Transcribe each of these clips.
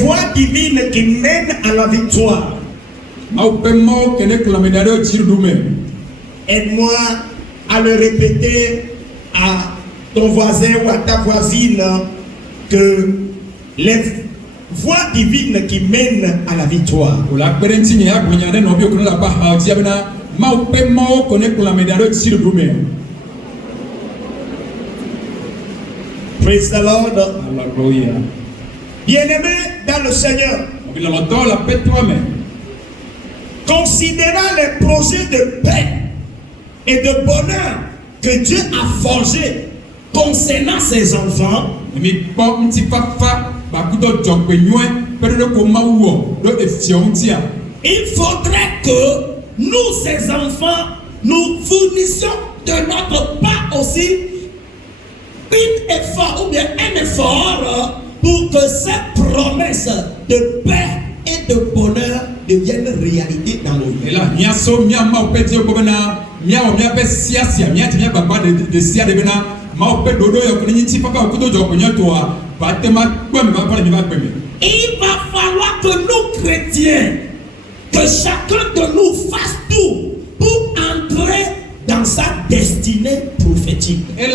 voie divine qui mène à la victoire. Aide-moi à le répéter à ton voisin ou à ta voisine que les voies divines qui mènent à la victoire. Praise the Lord. Bien-aimé dans le Seigneur, considérant les projets de paix et de bonheur que Dieu a forgés concernant ses enfants, il faudrait que nous, ses enfants, nous fournissions de notre part aussi un effort pour que ces promesses de paix et de bonheur deviennent réalité dans nos vies. Il va falloir que nous chrétiens, que chacun de nous fasse tout pour entrer dans sa destinée prophétique. Et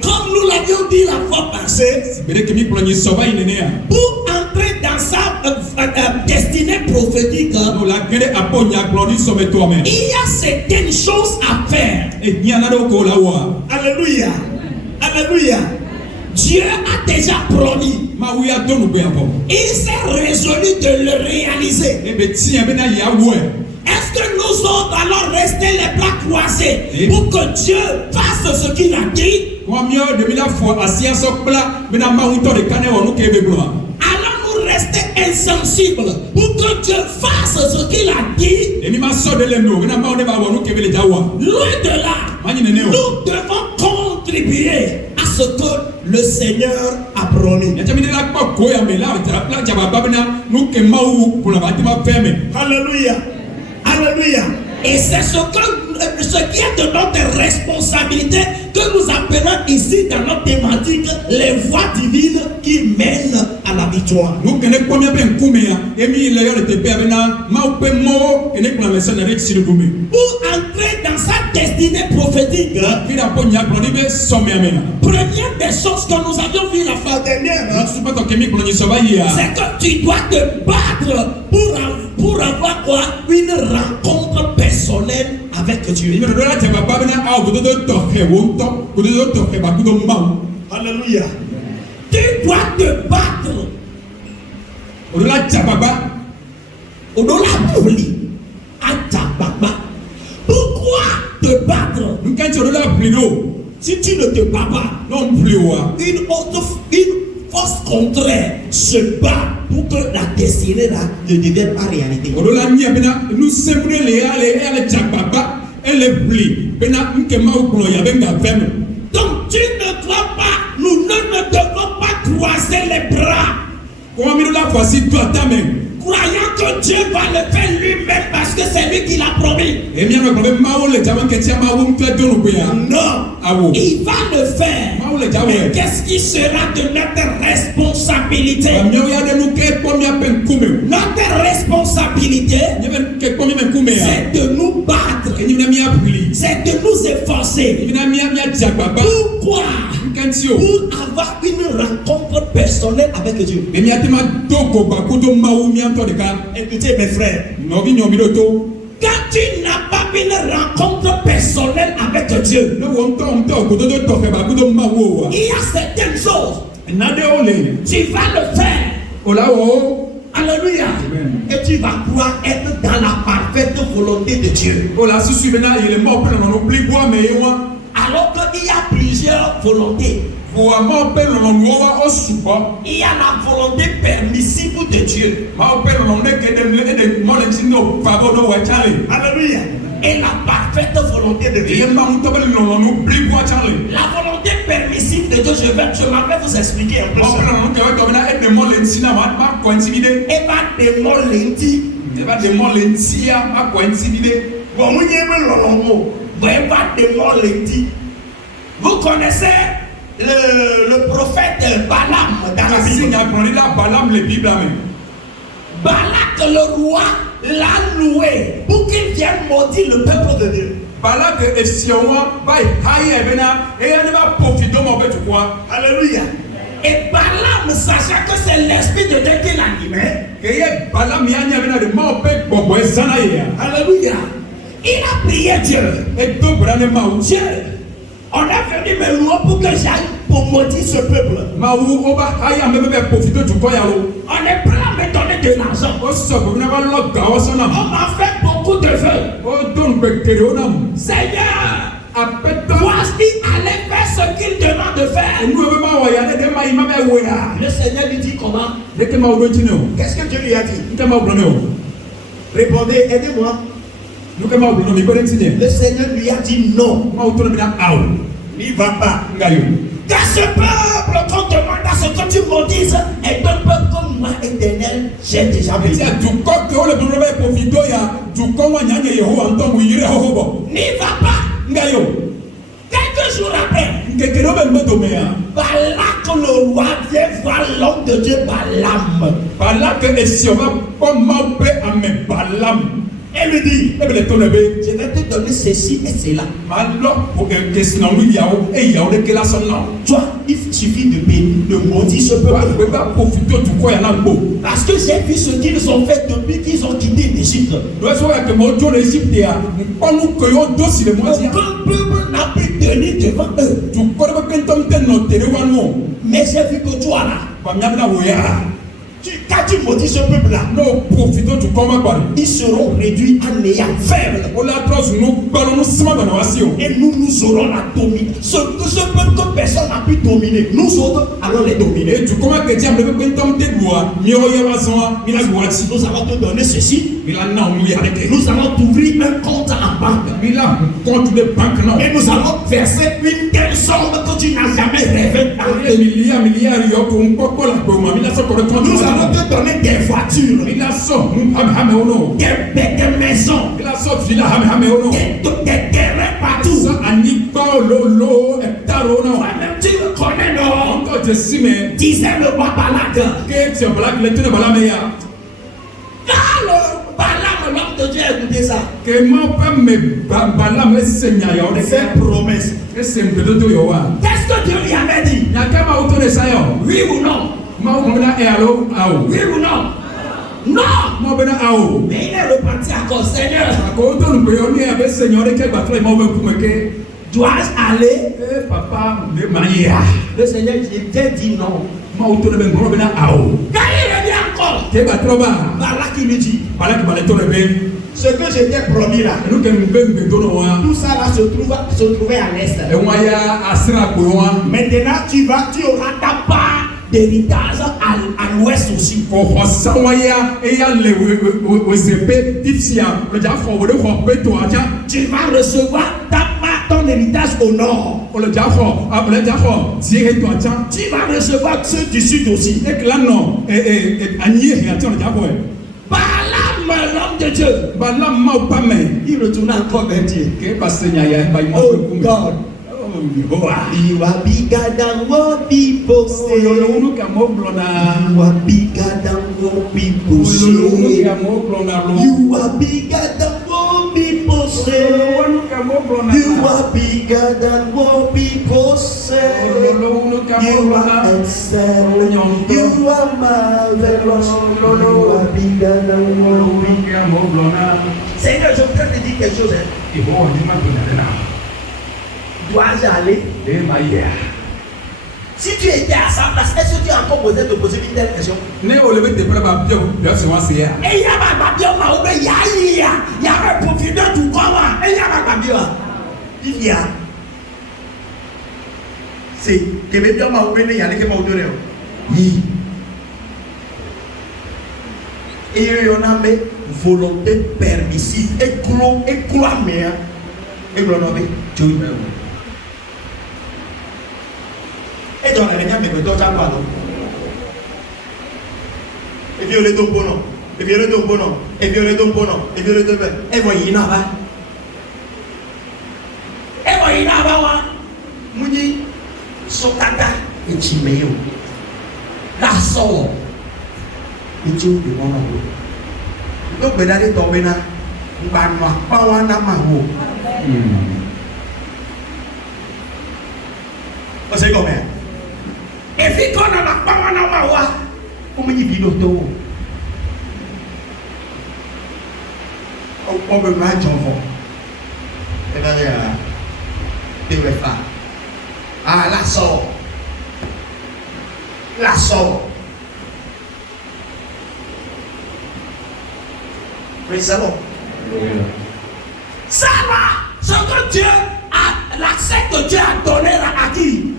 comme nous l'avions dit la fois passée, pour entrer dans sa destinée prophétique, il y a certaines choses à faire. Alléluia. Alléluia. Dieu a déjà promis. Il s'est résolu de le réaliser. Est-ce que nous autres allons rester les bras croisés pour que Dieu fasse ce qu'il a dit? Allons-nous rester insensibles pour que Dieu fasse ce qu'il a dit? Loin de là, nous devons contribuer à ce que le Seigneur a promis. Alléluia. Alléluia. Et c'est ce qui est de notre responsabilité que nous appelons ici dans notre thématique les voies divines qui mènent à la victoire. Pour entrer dans sa destinée prophétique, première des choses que nous avions vu la fois dernière, c'est que tu dois te battre pour avoir quoi? Une rencontre personnelle avec Dieu. Alléluia. Tu dois te battre. Pourquoi te battre? Si tu ne te bats pas, une force contraire se bat pour que la destinée là ne devienne pas réalité. Donc tu ne dois pas, nous ne devons pas croiser les bras, croyant que Dieu va le faire lui-même parce que c'est lui qui l'a promis. Non, il va le faire. Mais qu'est-ce qui sera de notre responsabilité? Notre responsabilité, c'est de nous battre, c'est de nous efforcer. Pourquoi? Pour avoir une rencontre personnelle avec Dieu. Écoutez mes frères, quand tu n'as pas une rencontre personnelle avec Dieu, il y a certaines choses, tu vas le faire. Alléluia. Et tu vas pouvoir être dans la parfaite volonté de Dieu. Alors qu'il y a plusieurs volontés. Il y a la volonté permissive de Dieu. Alléluia. Et la parfaite volonté de Dieu. La volonté permissive de Dieu, je vais vous expliquer un peu ça. voyez pas démon le dit. Vous connaissez le prophète Balaam dans la Bible. Balak le roi l'a loué pour qu'il vienne maudire le peuple de Dieu. Alléluia. Et Balaam, sachant que c'est l'esprit de Dieu qui l'animait, alléluia, il a prié Dieu. Dieu, on est venu me louer pour que j'aille pour maudire ce peuple. On est prêt à me donner de l'argent. On m'a fait beaucoup de vœux. Seigneur, voici aller faire ce qu'il demande de faire. Le Seigneur lui dit comment? Qu'est-ce que Dieu lui a dit? Répondez, aidez-moi. Le Seigneur lui a dit non. Il va pas. Car ce peuple qu'on demande à ce que tu maudises est un peuple comme moi, éternel, j'ai déjà béni. N'y va pas. Quelques jours après, Balak le roi vient voir l'homme de Dieu Balaam. Et lui dit, je vais te donner ceci et cela. Toi, il suffit de maudire ce peuple. Parce que j'ai vu ce qu'ils ont fait depuis qu'ils ont quitté l'Égypte. Aucun peuple n'a pu tenir devant eux. Mais j'ai vu que toi là, quand tu maudis ce peuple-là, ils seront réduits en néant faible. Et nous aurons la dominer. Ce peuple que personne n'a pu dominer, nous autres allons les dominer. Nous allons te donner ceci. Nous allons t'ouvrir un compte en banque. Et nous allons verser une telle somme que tu n'as jamais rêvé. Nous allons te donner des voitures, des maisons, des terrains partout. Toi-même tu le connais, non? Disait le roi Balak. Quand le Balaam, l'homme de Dieu, a écouté ça, il fait promesse. Qu'est-ce que Dieu lui avait dit? Oui ou non? Oui ou non? Non! Mais il est reparti encore, Seigneur. Dois-je aller? Le Seigneur dit non. Quand il revient encore, Balak lui dit, ce que je t'ai promis là, tout ça là se trouvait à l'est. Maintenant tu auras ta part d'héritage à l'ouest aussi. Tu vas recevoir ton héritage au nord. Tu vas recevoir ceux du sud aussi. Balaam, l'homme de Dieu, il retourna encore vers Dieu. Oh God, you are bigger than what people say. You are bigger than what people say. You are bigger than what people say. You are bigger than what people say. You are excellent. You are marvelous. You are bigger than what people say. Seigneur, je voudrais te dire quelque chose. Dois-je aller? Si tu étais à sa place, est-ce que tu as encore besoin de poser une telle question? Et il y a un profondeur du corps, et il y a il y a. C'est que les gens m'ont oublié, il y a les gens m'ont donné. Et il y a une volonté permissive, et clamée, et clamée. Et dans la dernière, mais toi, tu as pas non. Et puis, le don bon nom. Et puis, le don bon nom. Et puis, le don bon nom. Et puis, le don bon nom. Et voyez, il y en a. Muni sokata echimeo. La so. Ijo de mono. Donc benade tobena banwa pawana mawo. C'est comment? Et puis quand on a pawana mawa, comment il vit l'auto? On peut pas j'enfant. Et ben tu veux faire. Ah la sort. La sort. Praise the Lord. Ça va, ce que Dieu a, l'accès que Dieu a donné à qui?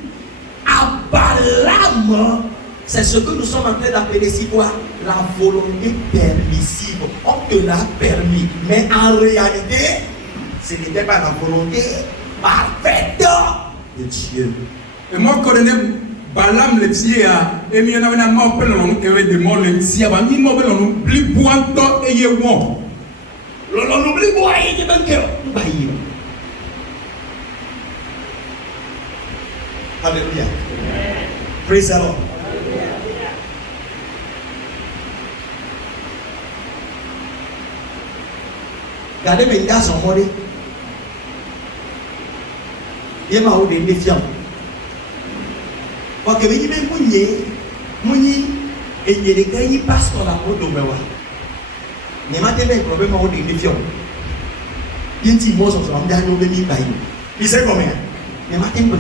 À Balaam. C'est ce que nous sommes en train d'appeler ici quoi? La volonté permissive. On te l'a permis. Mais en réalité, ce n'était pas la volonté parfaite de Dieu. Et moi, quand on est Balaam le tient, et il y a un mot que l'on a des mots le tient, il y a un mot plus pointant et il y a un mot. L'on oublie moi et il y a un cœur. Alléluia. Praise the Lord. Regardez mes gars sont morts. Il m'a oublié des fiams. Parce que vous dites, Mouni, et il y a des gars qui passent par la route de Mewa. Mais maintenant, il y a un problème avec des fiams. Il y a un petit mot sur le dernier béni par lui. Il sait combien? Mais maintenant, il y a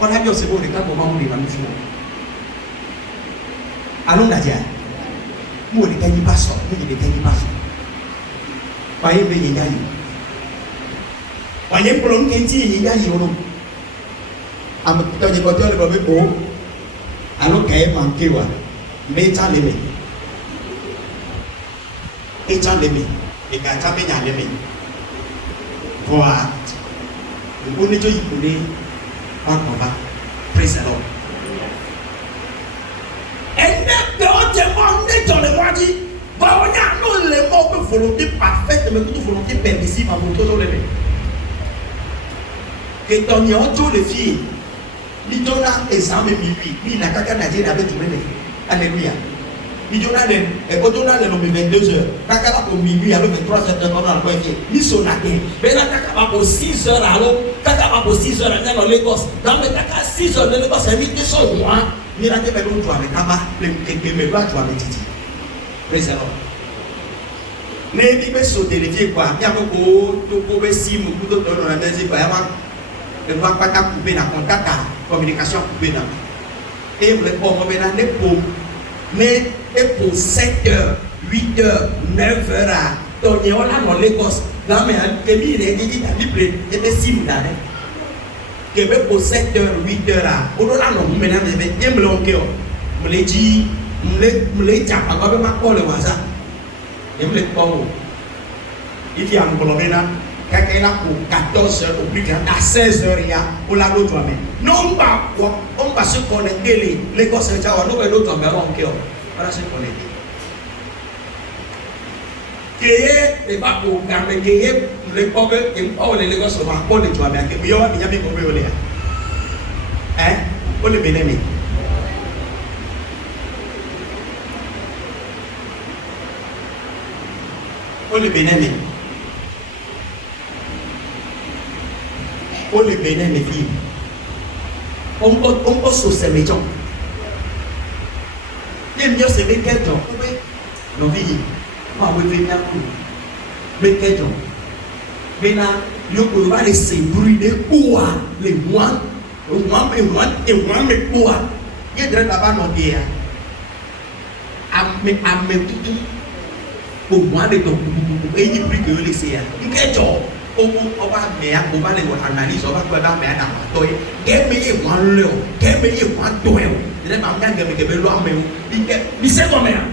on a dit au second des cas pour moi, on est dans le fond. Allons d'ailleurs. Moi, les gars qui passent, moi, les gars qui passent. Voyez, il y a Voyez, pour l'homme qui dit, il y a un quand il continue le problème pour alors qu'il est manqué, mais il t'a l'aimé. Il t'a l'aimé. Et quand tu as bien l'aimé, voilà. Le bon Dieu, il connaît un combat. Praise the Lord. Et même de autrement, on est dans le mois dit, on a non les mots de volonté parfaite, mais de volonté permissive à votre nom. Que ton yonto de fille. Il donne un exemple, il n'a qu'à dire avec du monde. Alléluia. Il donne le nom 22 heures. Quand pour minuit, alors 23 heures, on a le point. Il sonne à terre. Mais là, quand pour 6 heures, alors, quand pour 6 heures, on a dans l'Écosse. Dans les 6 heures, l'Écosse, c'est 8 son mois. Il a dit, mais l'on doit avec Kama, le doit avec Titi. Praise the Lord. Mais il peut sauter les pieds, quoi. Il y a beaucoup de signes, beaucoup de temps dans la maison, ne doit pas couper la contact, la communication coupée. Et le bon moment mais pour 7 heures, 8 heures, 9 heures, ton y a là dans l'Écosse, là, mais il est dit à libre, et bien si vous l'avez. Que pour 7 heures, 8 heures, on a là, nous maintenant, je vais bien me l'enquer. Je l'ai dit, je l'ai dit, je vais pas le hasard. Je me l'ai pas. Il y a un problème. Quand il a pour 14 heures, ou plus à 16 heures, il y a pour la l'autre main. Non, on va se connecter, les gosses, on va l'autre main, on va se connecter. Qu'il pas pour garder, les pauvres, les gosses, on va pas les toi, mais il y a bien compris, hein, on les bénéficie. On les bénéficie. On les bénit les filles. On peut saucer les gens. Il est mieux c'est les quel gens. Non, oui. Moi, je vais venir à vous. Mais quel gens. Maintenant, nous pouvons laisser brûler quoi? Les moines. Les moines, mais quoi? Il y a de là-bas dans le pays. Mais tout. Pour moi, les gens, il y a plus que laisser. Quel gens? On va les analyser, on va faire la merde à toi. Quel meilleur one low, quel meilleur one doel. Il est pas bien que me le loin, mais il sait combien.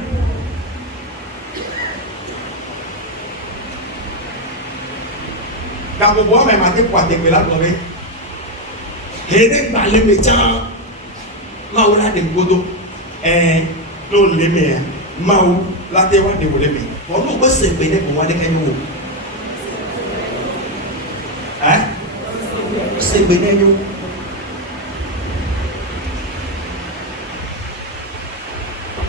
Quand vous voyez même à tes poids, t'es là, vous voyez. Et les balles, les méchants, Maoula de Godo, l'eau les meilleurs, Maou, la terre de vous les meilleurs. Pour nous, c'est bénéfique pour moi de Kenyo. Hein? c'est bénéfique.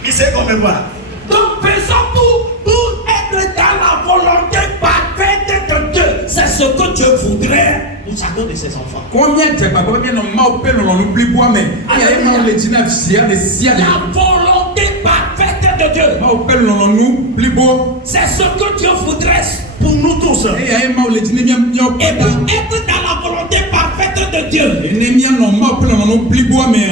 Il sait comment voir. Donc, faisons tout pour être dans la volonté parfaite de Dieu. C'est ce que Dieu voudrait pour chacun de ses enfants. Combien de temps bien on m'a appelé on n'oublie pas mais il y a un le sia la volonté parfaite de Dieu. M'a appelé on n'oublie pas. C'est ce que Dieu voudrait pour nous tous. Et il y a un mot le et pour être dans la volonté parfaite de Dieu.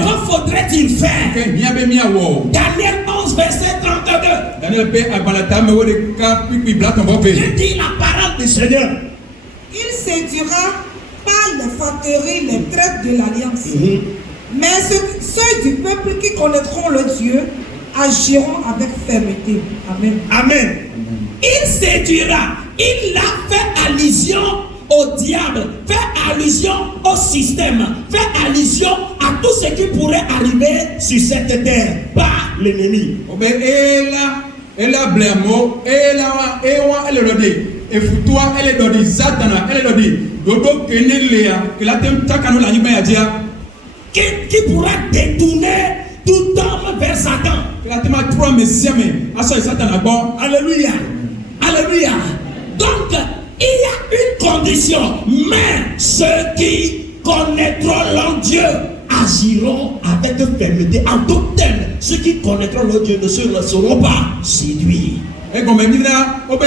Que faudrait-il faire? Daniel 11 verset 32. Il dit la parole du Seigneur. Il séduira par les flatteries, les traites de l'alliance. Mais ceux du peuple qui connaîtront le Dieu agiront avec fermeté. Amen. Amen. Il séduira. Il a fait allusion au diable, fait allusion au système, fait allusion à tout ce qui pourrait arriver sur cette terre par l'ennemi. Elle a blâmo, elle a dit, et toi, elle est dit, Satana, elle est dit, Dodo Kenelia, que la thème Takano la Nima Yadia, qui pourrait détourner tout homme vers Satan. La thème a trois messieurs, mais à ça, Satana bon. Alléluia. Alléluia. Donc, il y a une condition, mais ceux qui connaîtront leur Dieu agiront avec fermeté. En d'autres termes, ceux qui connaîtront leur Dieu ne seront pas séduits. Et comme il dit là, on peut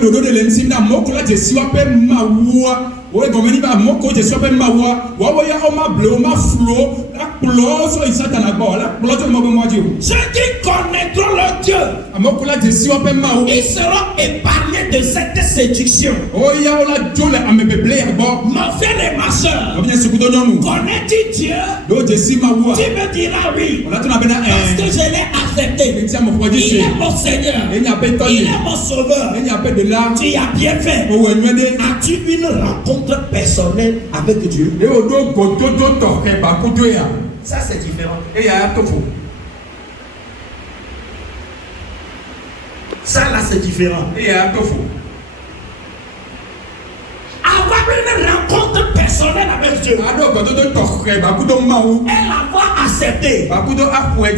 dodo de l'enzyme là, moi quand je suis appelé mawa, ouais comme il dit là, moi quand je suis appelé mawa, ouais ya on m'a bleu, on m'a flot, la plose il s'attend à bord, la plose il m'a bon moi Dieu. Ceux qui connaîtront leur Dieu, moi quand je suis appelé mawa, ils seront épargnés de cette séduction. Oh ya on a Dieu là à me blé à bord. Mon frère et ma soeur, connais-tu Dieu? Donc je suis mawa. Tu me diras oui. On a tout appelé parce que je l'ai accepté. Il est mon Seigneur. Il est mon sauveur. Tu as bien fait. As-tu une rencontre personnelle avec Dieu? Ça c'est différent. Ça là c'est différent. Avoir une rencontre personnelle avec Dieu et l'avoir accepté,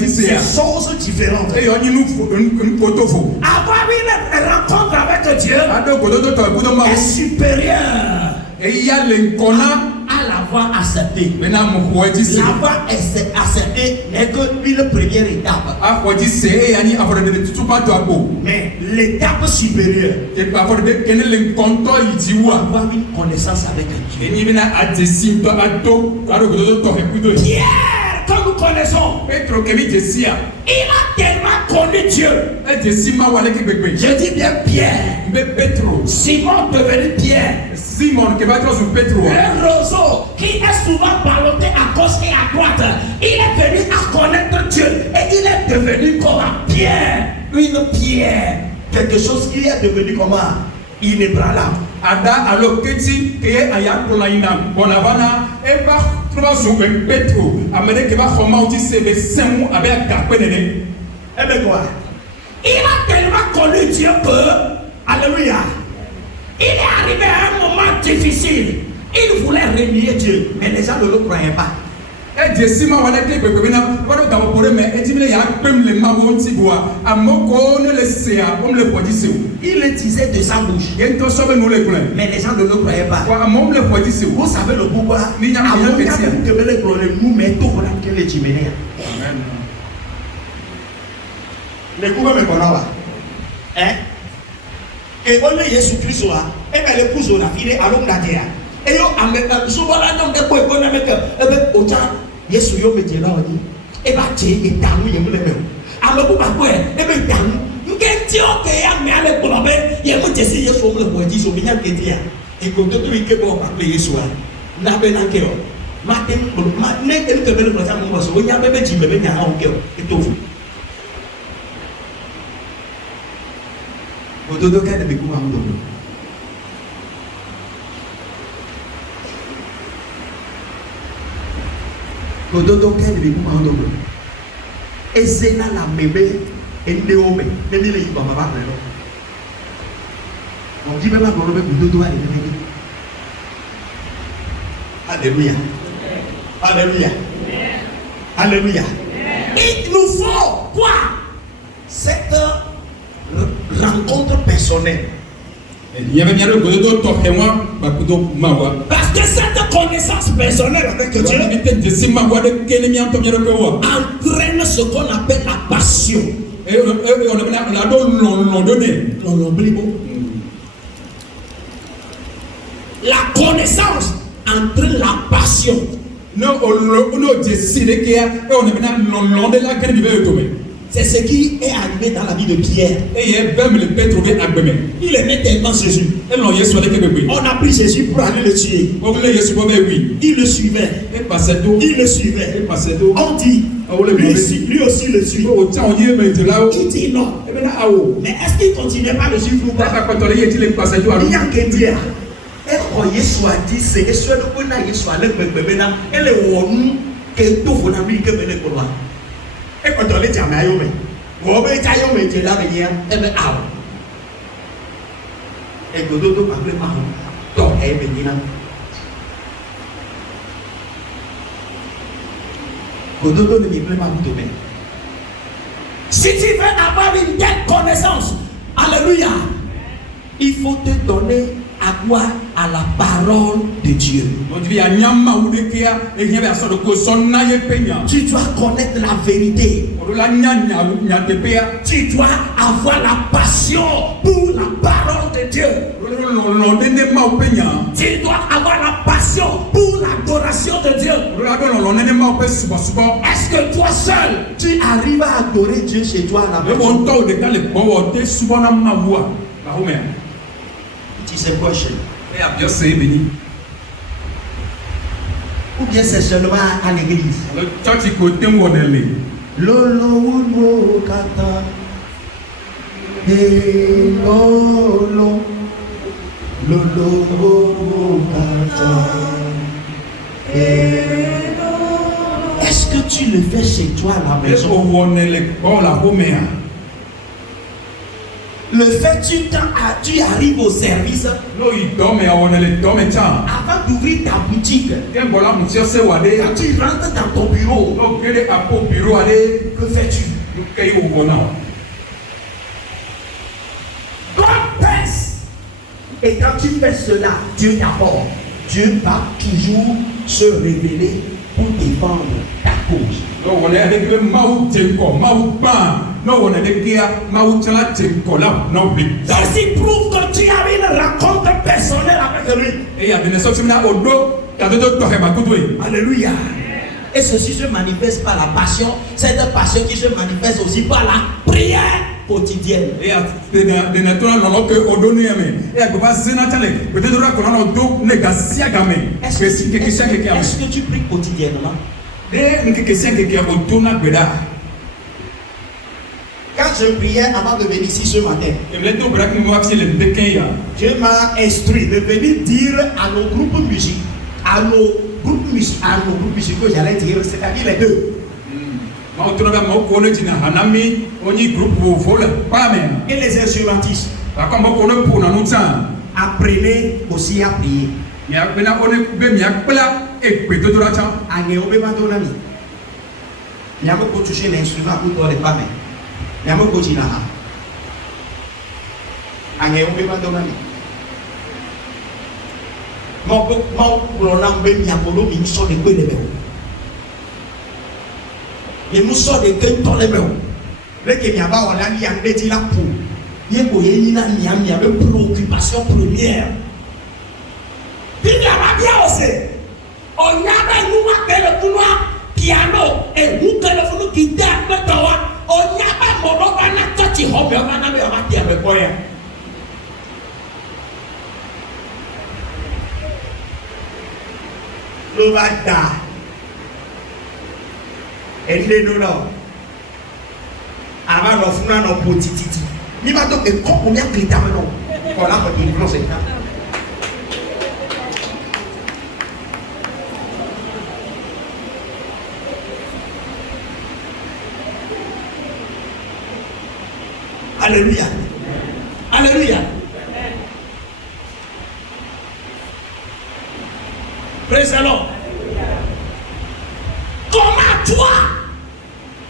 c'est chose différente. Avoir une rencontre avec Dieu est supérieur à l'avoir accepté. L'avoir accepté n'est qu'une première étape. Mais l'étape supérieure, avoir une connaissance avec Dieu. Pierre, comme nous connaissons, il a tellement connu Dieu. Je dis bien Pierre. Simon devenu Pierre. Le roseau qui est souvent ballotté à gauche et à droite, il est venu à connaître Dieu et il est devenu comme un pierre, une pierre, quelque chose qui est devenu comme inébranlable. Ada alors que tu es à Bonavana et va trouver son Petro, Amérique va commencer ses 5 mois avec un carpet. Eh bien quoi? Il a tellement connu Dieu que, alléluia, il est arrivé à un moment difficile. Il voulait renier Dieu, mais les gens ne le croyaient pas. Il le disait de sa bouche, mais les gens ne le croyaient pas. Vous savez le pourquoi? Et on est Jésus-Christ, et bien le cousin a filé à l'homme d'Adéa. Et souvent là, on est pour économique, et bien autant, Jésus yo me dit là, et bien tu es dans nous, il me le met. Alors pour quoi? Et bien dans nous, qu'est-ce que tu as mis à l'époque? Il y a beaucoup de Jésus, Jésus me le voit, Jésus me l'a dit. Et quand tu es que bon, appeler Jésus, n'a pas l'enquête. Matin, matin, elle te met le présent, mon boss, il y a même dit, mais il y a un enquête, et tout. Ododo ka de biku mamudo. Ododo ka de biku mamudo. Ezena la mebe endeome nemile yiba baba lelo. On dit même à Gorobe Ododo a été. Alléluia. Alléluia. Alléluia. Il nous faut quoi? Cette rencontre personnelle. Parce que cette connaissance personnelle avec Dieu entraîne ce qu'on appelle la passion. La connaissance entraîne la passion. C'est ce qui est arrivé dans la vie de Pierre. Il aimait tellement Jésus. On a pris Jésus pour aller le tuer. Il le suivait. Il le suivait. On dit, lui aussi le suit. Il dit non. Mais est-ce qu'il continuait pas le suivre ou pas? Il y a qu'un Dieu. Et Yeshua dit, c'est Yeshua de Bona, Yeshua le bébé, et le wonu, que tout vous n'avez que me le couloir. Et quand on est jamais à Yomé, vous avez été à Yomé, tu l'as venu, et me a. Et que d'autres parlent mal, donc elle est venue là. Que d'autres ne viennent pas vous donner. Si tu veux avoir une telle connaissance, alléluia, il faut te donner à quoi? À la parole de Dieu. Tu dois connaître la vérité. Tu dois avoir la passion pour la parole de Dieu. Tu dois avoir la passion pour l'adoration de Dieu. Est-ce que toi seul, tu arrives à adorer Dieu chez toi à la maison? It's a question. Ou bien c'est seulement à l'église. Lolo uno kata. Lolo. Lolo uno kata. Est-ce que tu le fais chez toi à la maison? Le fait que tu arrives au service, avant d'ouvrir ta boutique, quand tu rentres dans ton bureau, que fais-tu? God pèse. Et quand tu fais cela, Dieu d'abord, Dieu va toujours se révéler pour défendre ta cause. Ceci prouve que tu as une rencontre personnelle avec lui. Alléluia. Et ceci se manifeste par la passion. Cette passion qui se manifeste aussi par la prière quotidienne. Est-ce que tu pries quotidiennement? Quand je priais avant de venir ici ce matin, Dieu m'a instruit de venir dire à nos groupes musicaux, j'allais dire, c'est-à-dire les deux. Et les instrumentistes, apprenez aussi à prier. N'yamo ko toucher l'instrument pour toi les femmes. N'yamo ko jina ha. Angé on peut pas donner. Mon problème be mi apolo mi so de gbe lebe. Les mousso de gbe to lebe. Le ke mi aba wala ni an de ti la pou. Ye ko ye ni na ni am ya be préoccupation première. Il y a bien aussi. On y a nous à le couloir. Piano et vous que le fou qui date le doigt, on n'y a pas mon nom à la tati home, on a même à dire le point. Le vada et les nous là avant le fou dans nos petits titi. Ni va donc et combien de critères maintenant? Voilà pour une grosse étape. Alléluia. Alléluia. Praise the Lord. toi,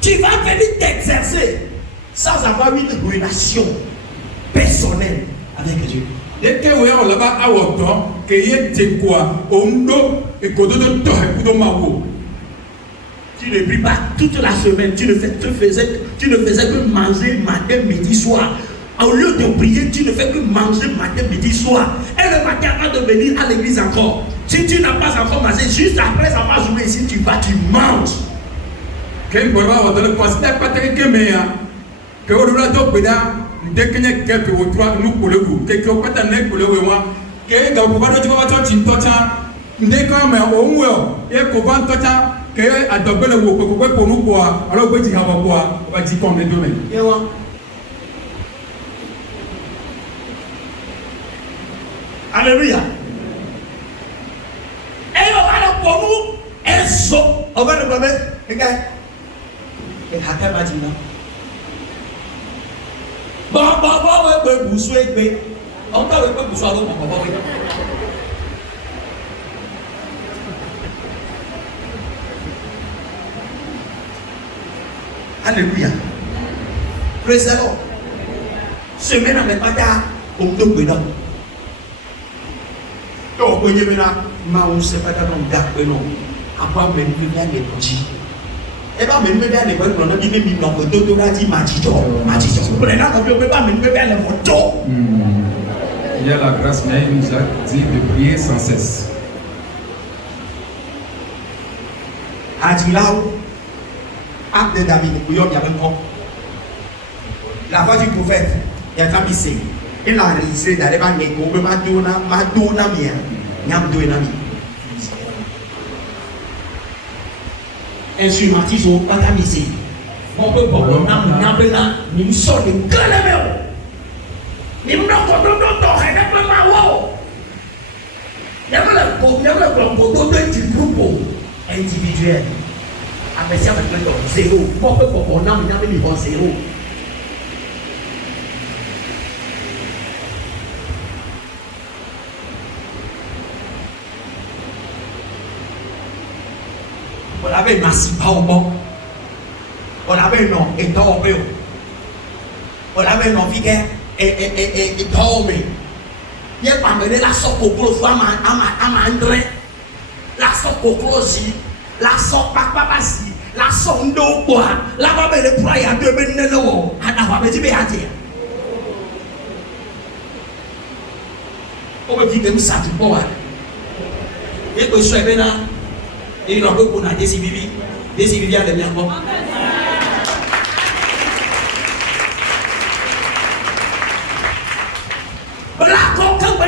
tu vas venir t'exercer sans avoir une relation personnelle avec Dieu. Dès que vous avez là-bas à autant, que y quoi, et tu ne pries pas toute la semaine, tu ne faisais que manger matin, midi, soir. Au lieu de prier, tu ne fais que manger matin, midi, soir. Et le matin, avant de venir à l'église encore, si tu n'as pas encore mangé, juste après avoir joué ici, tu vas, tu manges. Que vous avez le considère pas que meilleur, que vous avez dès que quelques autres nous pour le goût, quelques autres pour le goût, que dans le pouvoir de Dieu, dès qu'on met au moins, et qu'on va que adopter le goût pour nous boire, alors vous dites on va dire qu'on est demain. Alléluia. Et on va le pour nous, et so, on va le promettre, regarde, et Hakem a dit non. Bon, vous souhaitez, on t'a vu que vous soyez bon. Alléluia. Praise the Lord. Semaine avec Pata, on te bénit. Donc, vous voyez maintenant, on ne sait pas dans le gars, non. Après, même bien les petits. Et bien, même bien les petits, on a dit, même non, que tout a dit, Matito. Vous prenez là, on ne peut pas même bien les motos. Il y a la grâce, mais il nous a dit de prier sans cesse. Adilao, acte de David, il y a un la voix du prophète, il y a un missile. Il a réalisé d'aller à l'école, Madonna mia, Nyamdoenami. Instrumentiste au Patamisé. Mon peuple, Nyambena, nous sommes les Galameo. Nous nous sommes les groupe individuel. Après ça, zéro. Mon peuple, on a mis zéro. On avait massif au bon. On avait non et tombé. On avait non vigueur et tombé. Il y a pas mené la sorte au close à André. La sorte au close, la sorte papa passi, la sorte d'eau bois, la va le poids à 2 minutes. À la va me dire à dire. On me dit que ça tu peux. Et que je suis bien là. Et il en veut qu'on a des civils à la mienne. Là, quand on a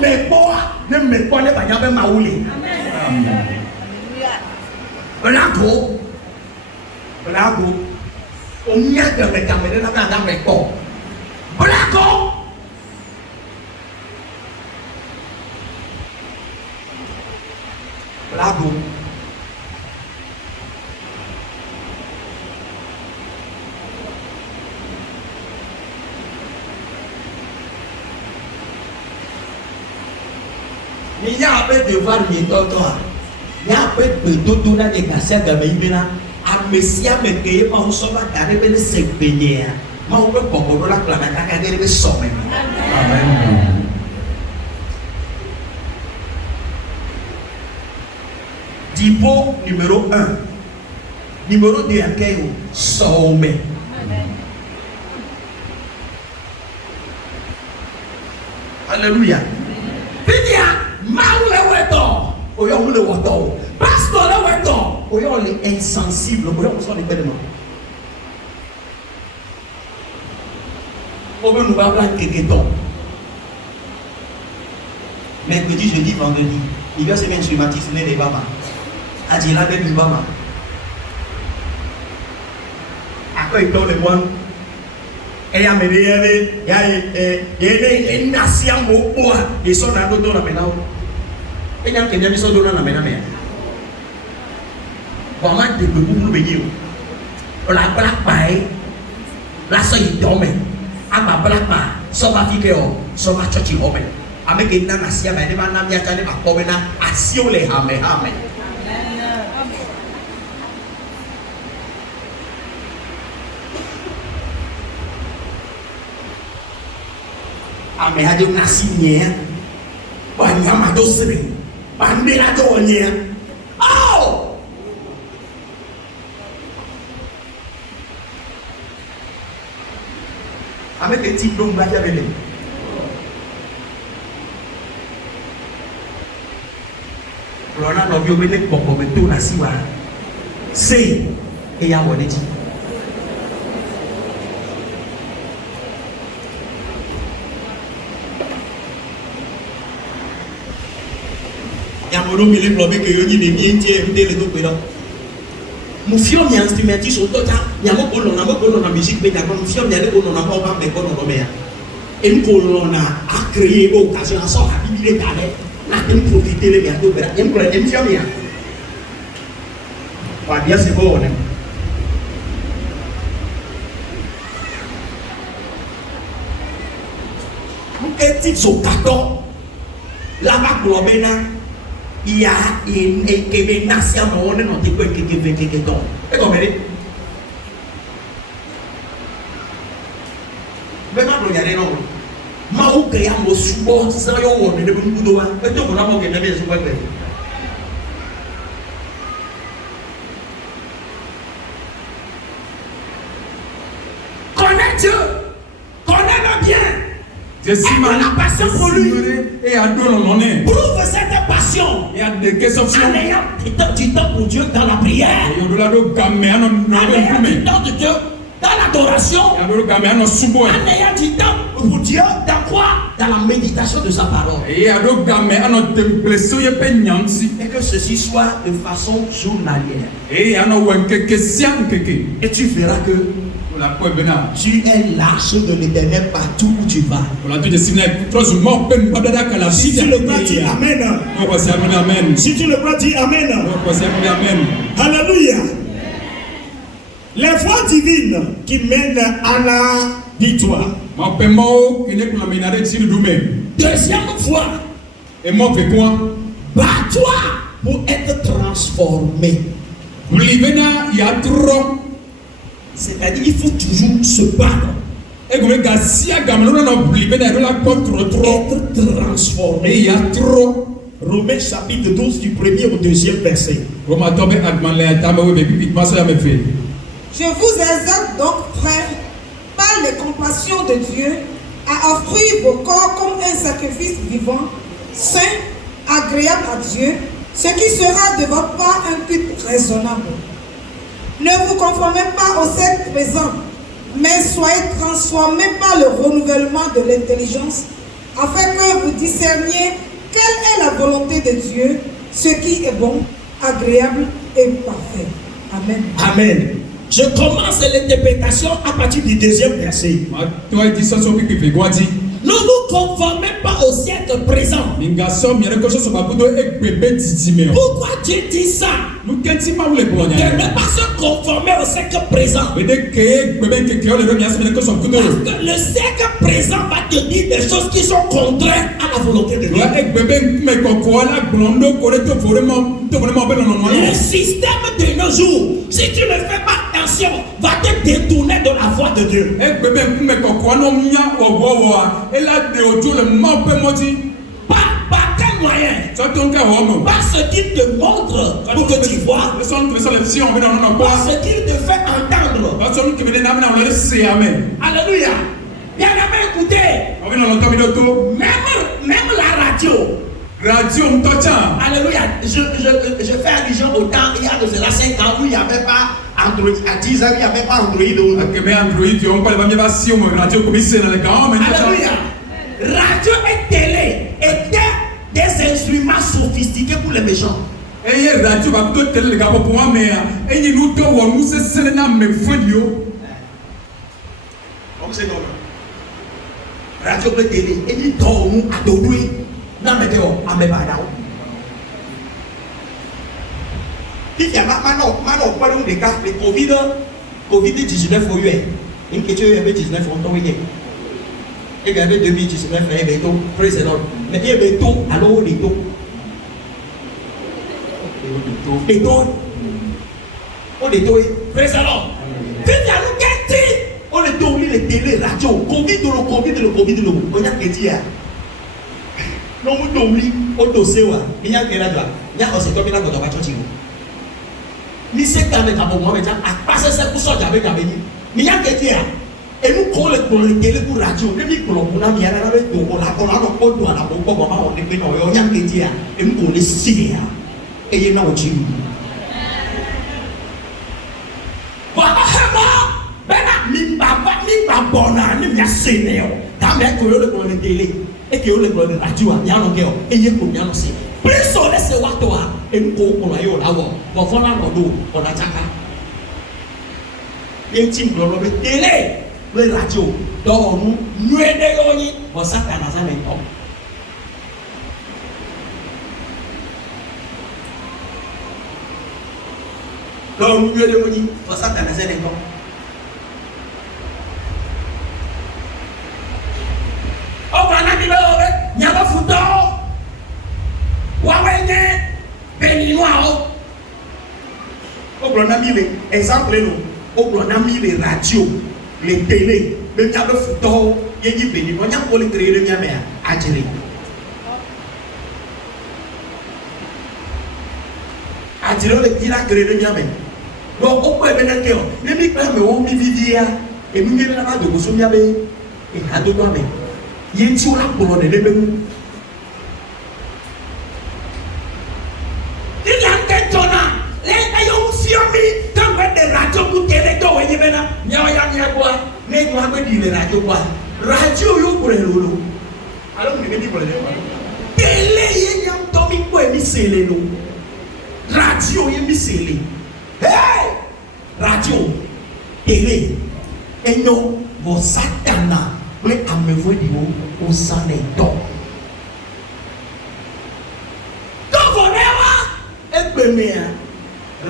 mes bois, ne me connaît pas, il y avait ma oulée. Blago, on y a de mes caméras dans mes corps. Blago. Blago. Il y a un peu de voir mes tontons. Il y a un peu de dodo dans les cassettes de mes mains. À Messia me paye pas un sommet d'arriver de se payer. Mais on peut pas pour la planète à garder le sommet. Amen. Dipo numéro 1. Numéro 2 à Kéo. Sommet. Alléluia. Pédia. Maoule weto, oyo mule weto, pasteur le weto, oyo les insensibles, oyo on sont les pédéments. On veut nous parler de quelqu'un. Mercredi, jeudi, vendredi, il va se mettre sur Mathis, né de Bama. Adjila de Bama. Après, il donne le moine. Et à Médéane, il y a une nation au bois, et son ado dans la ménage. Et il y a un qui sont dans la ménage. Comment tu peux vous venir? La black paille, la soie tombe. À ma black paille, ça va fiquer, ça va chachi homme. Avec une nation, mais les manams y a jamais pas comme à si on les hame. ame aɖe nasi nyea ba nyama do sri ba nbe la do nyea oh ame ke ti do ngba ja bele lona no bi o bele popo be to nasi wa sei e ya wole ji mi le plombe que yo ni de bien tie de le do pe do mu fio mi instrumentiste o tota ya mo ko na musique be na ko mu fio mi ale ko na ko ba me ko no me ya en ko na a créer occasion à ça a bibi le tale na tem profiter le bien do en ko en fio mi ya pa bien c'est bon ne mu eti so kato la ba plombe na il y a une nation on est notre quoi que donc et comme elle mais ma regarder non ma ou que ya mo subo ça yo on ne peut nous doa et donc on a pas que jamais je vois que connais Dieu connais-le bien je suis la passion pour lui et à deux non est prouve cette passion et à des questions en ayant du temps pour Dieu dans la prière et au delà de gamme en ayant du temps de Dieu dans l'adoration en ayant du temps pour Dieu dans quoi dans la méditation de sa parole et à deux gamme à notre temple soyez peignanti et que ceci soit de façon journalière et à nos et tu verras que tu es l'arche de l'Éternel partout où tu vas. Si tu le crois, dis Amen. Si tu le crois, dis Amen. Alléluia. Les voies divines qui mènent à la victoire. Deuxième fois. Et moi, fais quoi? Bats-toi pour être transformé. Il y a trop. C'est-à-dire qu'il faut toujours se battre. Être transformé. Et il y a trop. Romains chapitre 12 du 1er au 2e verset. Je vous exhorte donc, frères, par les compassions de Dieu, à offrir vos corps comme un sacrifice vivant, saint, agréable à Dieu, ce qui sera de votre part un culte raisonnable. Ne vous conformez pas au siècle présent, mais soyez transformés par le renouvellement de l'intelligence, afin que vous discerniez quelle est la volonté de Dieu, ce qui est bon, agréable et parfait. Amen. Amen. Je commence l'interprétation à partir du 2e verset. Ne vous conformez pas au siècle présent. Pourquoi Dieu dit ça? De ne pas se conformer au siècle présent. Parce que le siècle présent va te dire des choses qui sont contraires à la volonté de Dieu. Le système de nos jours, si tu ne fais pas attention, va te détourner de la voie de Dieu. Par quel moyen? Par ce qu'il te montre pour que tu vois. Par ce qu'il te fait entendre. Alléluia. Il y en avait écouté. Même la radio. Alléluia. Je fais allusion au temps, il y a de cela 5 ans où il n'y avait pas Android. À 10 ans, il n'y avait pas Android. Alléluia. Radio et télé étaient des instruments sophistiqués pour les méchants. Radio et télé, et ils dorment à Dodoui. Non, mais à Mebadao. Il y a maintenant, pas des cas, le Covid-19 au UE. Une question, il y avait 19 ans, et il y avait 2019, il y avait tout, précédent. Mais il y avait tout, alors on est tout. Et tout. On est tout, précédent. Puis il y a le on est tout, les télé, radio, Covid, on y a que dire. Non, vous n'oubliez pas au dossier, il y a que là-bas. Il y a aussi comme il y a dans la voiture. Mais c'est quand même à moi, à passer 7% avec la béni. Mais il y a que dire. Et nous, quand les télé pour radio, les micros, on a mis à la main, on a on a on est pénal, on y a que dire. Et nous, on est signé. Et il y a un autre. Voilà, mimba bona ni mia seneo ta me ko le ko le télé e ke o le ko le radio ya no ke o e ye ko nya no se pleso le se wato a e ko ko la yo la wo bo fo la no do o na chaka e tim lo le télé le radio do nu nwe de yo ni bo satana za me to do nu nwe de yo ni bo satana za me to. Nyaba futo wawenye beninois o blona mi les exemple no o blona mi les radio les télé même nyaba futo yeji beninois nyako le créer le nyame ajiri le dira créer le nyame donc o ko e bena ke o ne mi pa me o mi vidia e mi mi na do so nyabe e ha do do me yenti wala bolo ne lebe mu ilante tona le ayo fiomi tambe de radio ku tele do we yebena nyawa ya nyagwa ne do agbe di le radio kwa radio yo bole lolo alo ni be bole le tele ye nyam to mi ko e mi sele no radio ye mi sele hey radio tele enyo vo satana we amevo di o sane do vonewa ekpemea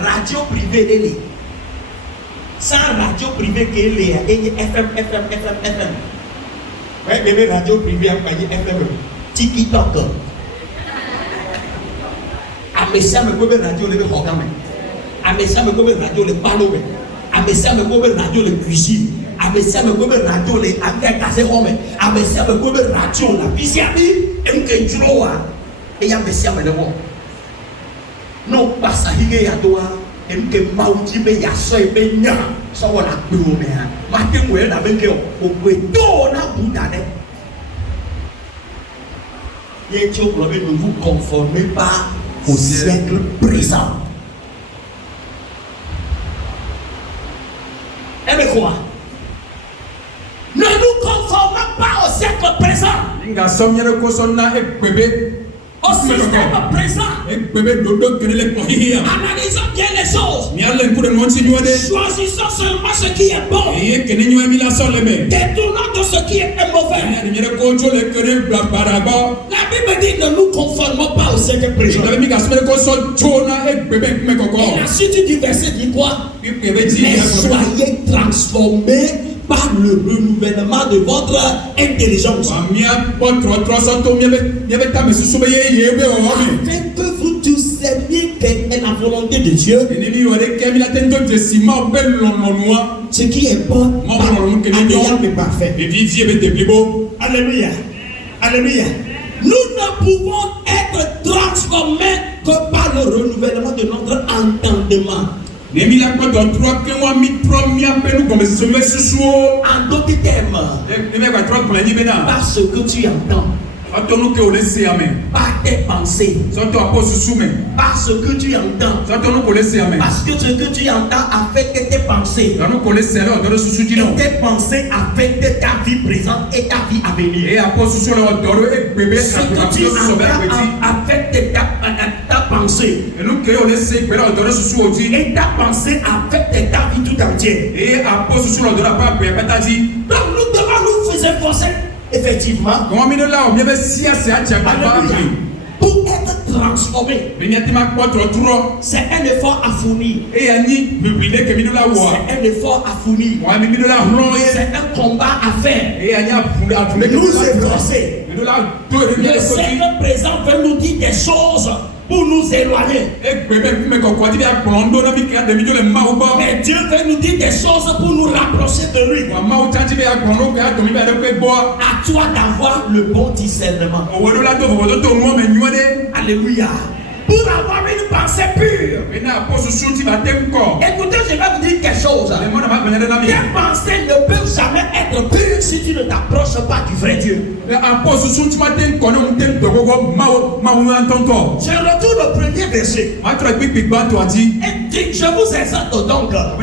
radio privé dele sans radio privé que le et FM ouais bébé radio privé a payé FM TikTok amesa me ko be radio le be hokame amesa me ko be radio le palo me amesa me ko be radio le cuisine amesa me ko be radio le aka kase home amesa me ko be radio la bisiabi emke jurowa e ya amesa me le wo no pasa hige ya doa emke mauti be ya so e be nya so wona pe o me ha ma ke we na be ke o gbe do na buda de ye ti o problème ne vous conformez pas au siècle présent. Et mais quoi? Ne nous conformons pas au siècle présent. Au système présent. Analysons bien les choses. Choisissons seulement ce qui est bon. Détournons de ce qui est mauvais. La Bible dit ne nous conformons pas au siècle présent. Et la suite du verset dit quoi? Mais soyez transformés par le renouvellement de votre intelligence. Afin que vous tous aimiez quelle est la volonté de Dieu. Ce qui est bon, agréable et parfait. Alléluia. Alléluia. Nous ne pouvons être transformés que par le renouvellement de notre entendement. En d'autres termes, parce que tu entends, par tes pensées, parce que tu entends, parce que ce que tu entends affecte tes pensées, et tes pensées affectent ta vie présente et ta vie à venir. Ce que tu entends affecte ta pensée, et ta pensée affecte ta vie tout entière. Donc nous devons nous faire forcer. Effectivement, pour être transformé, c'est un effort à fournir. C'est un effort à fournir. C'est un combat à faire. Nous efforcer. Le siècle présent veut nous dire des choses pour nous éloigner. Mais Dieu veut nous dire des choses pour nous rapprocher de lui. À toi d'avoir le bon discernement. Alléluia. Pour avoir une pensée pure. Écoutez, je vais vous dire quelque chose. Tes pensées ne peuvent jamais être pures si tu ne t'approches pas du vrai Dieu. Je retourne au premier verset. Et je vous exhorte donc par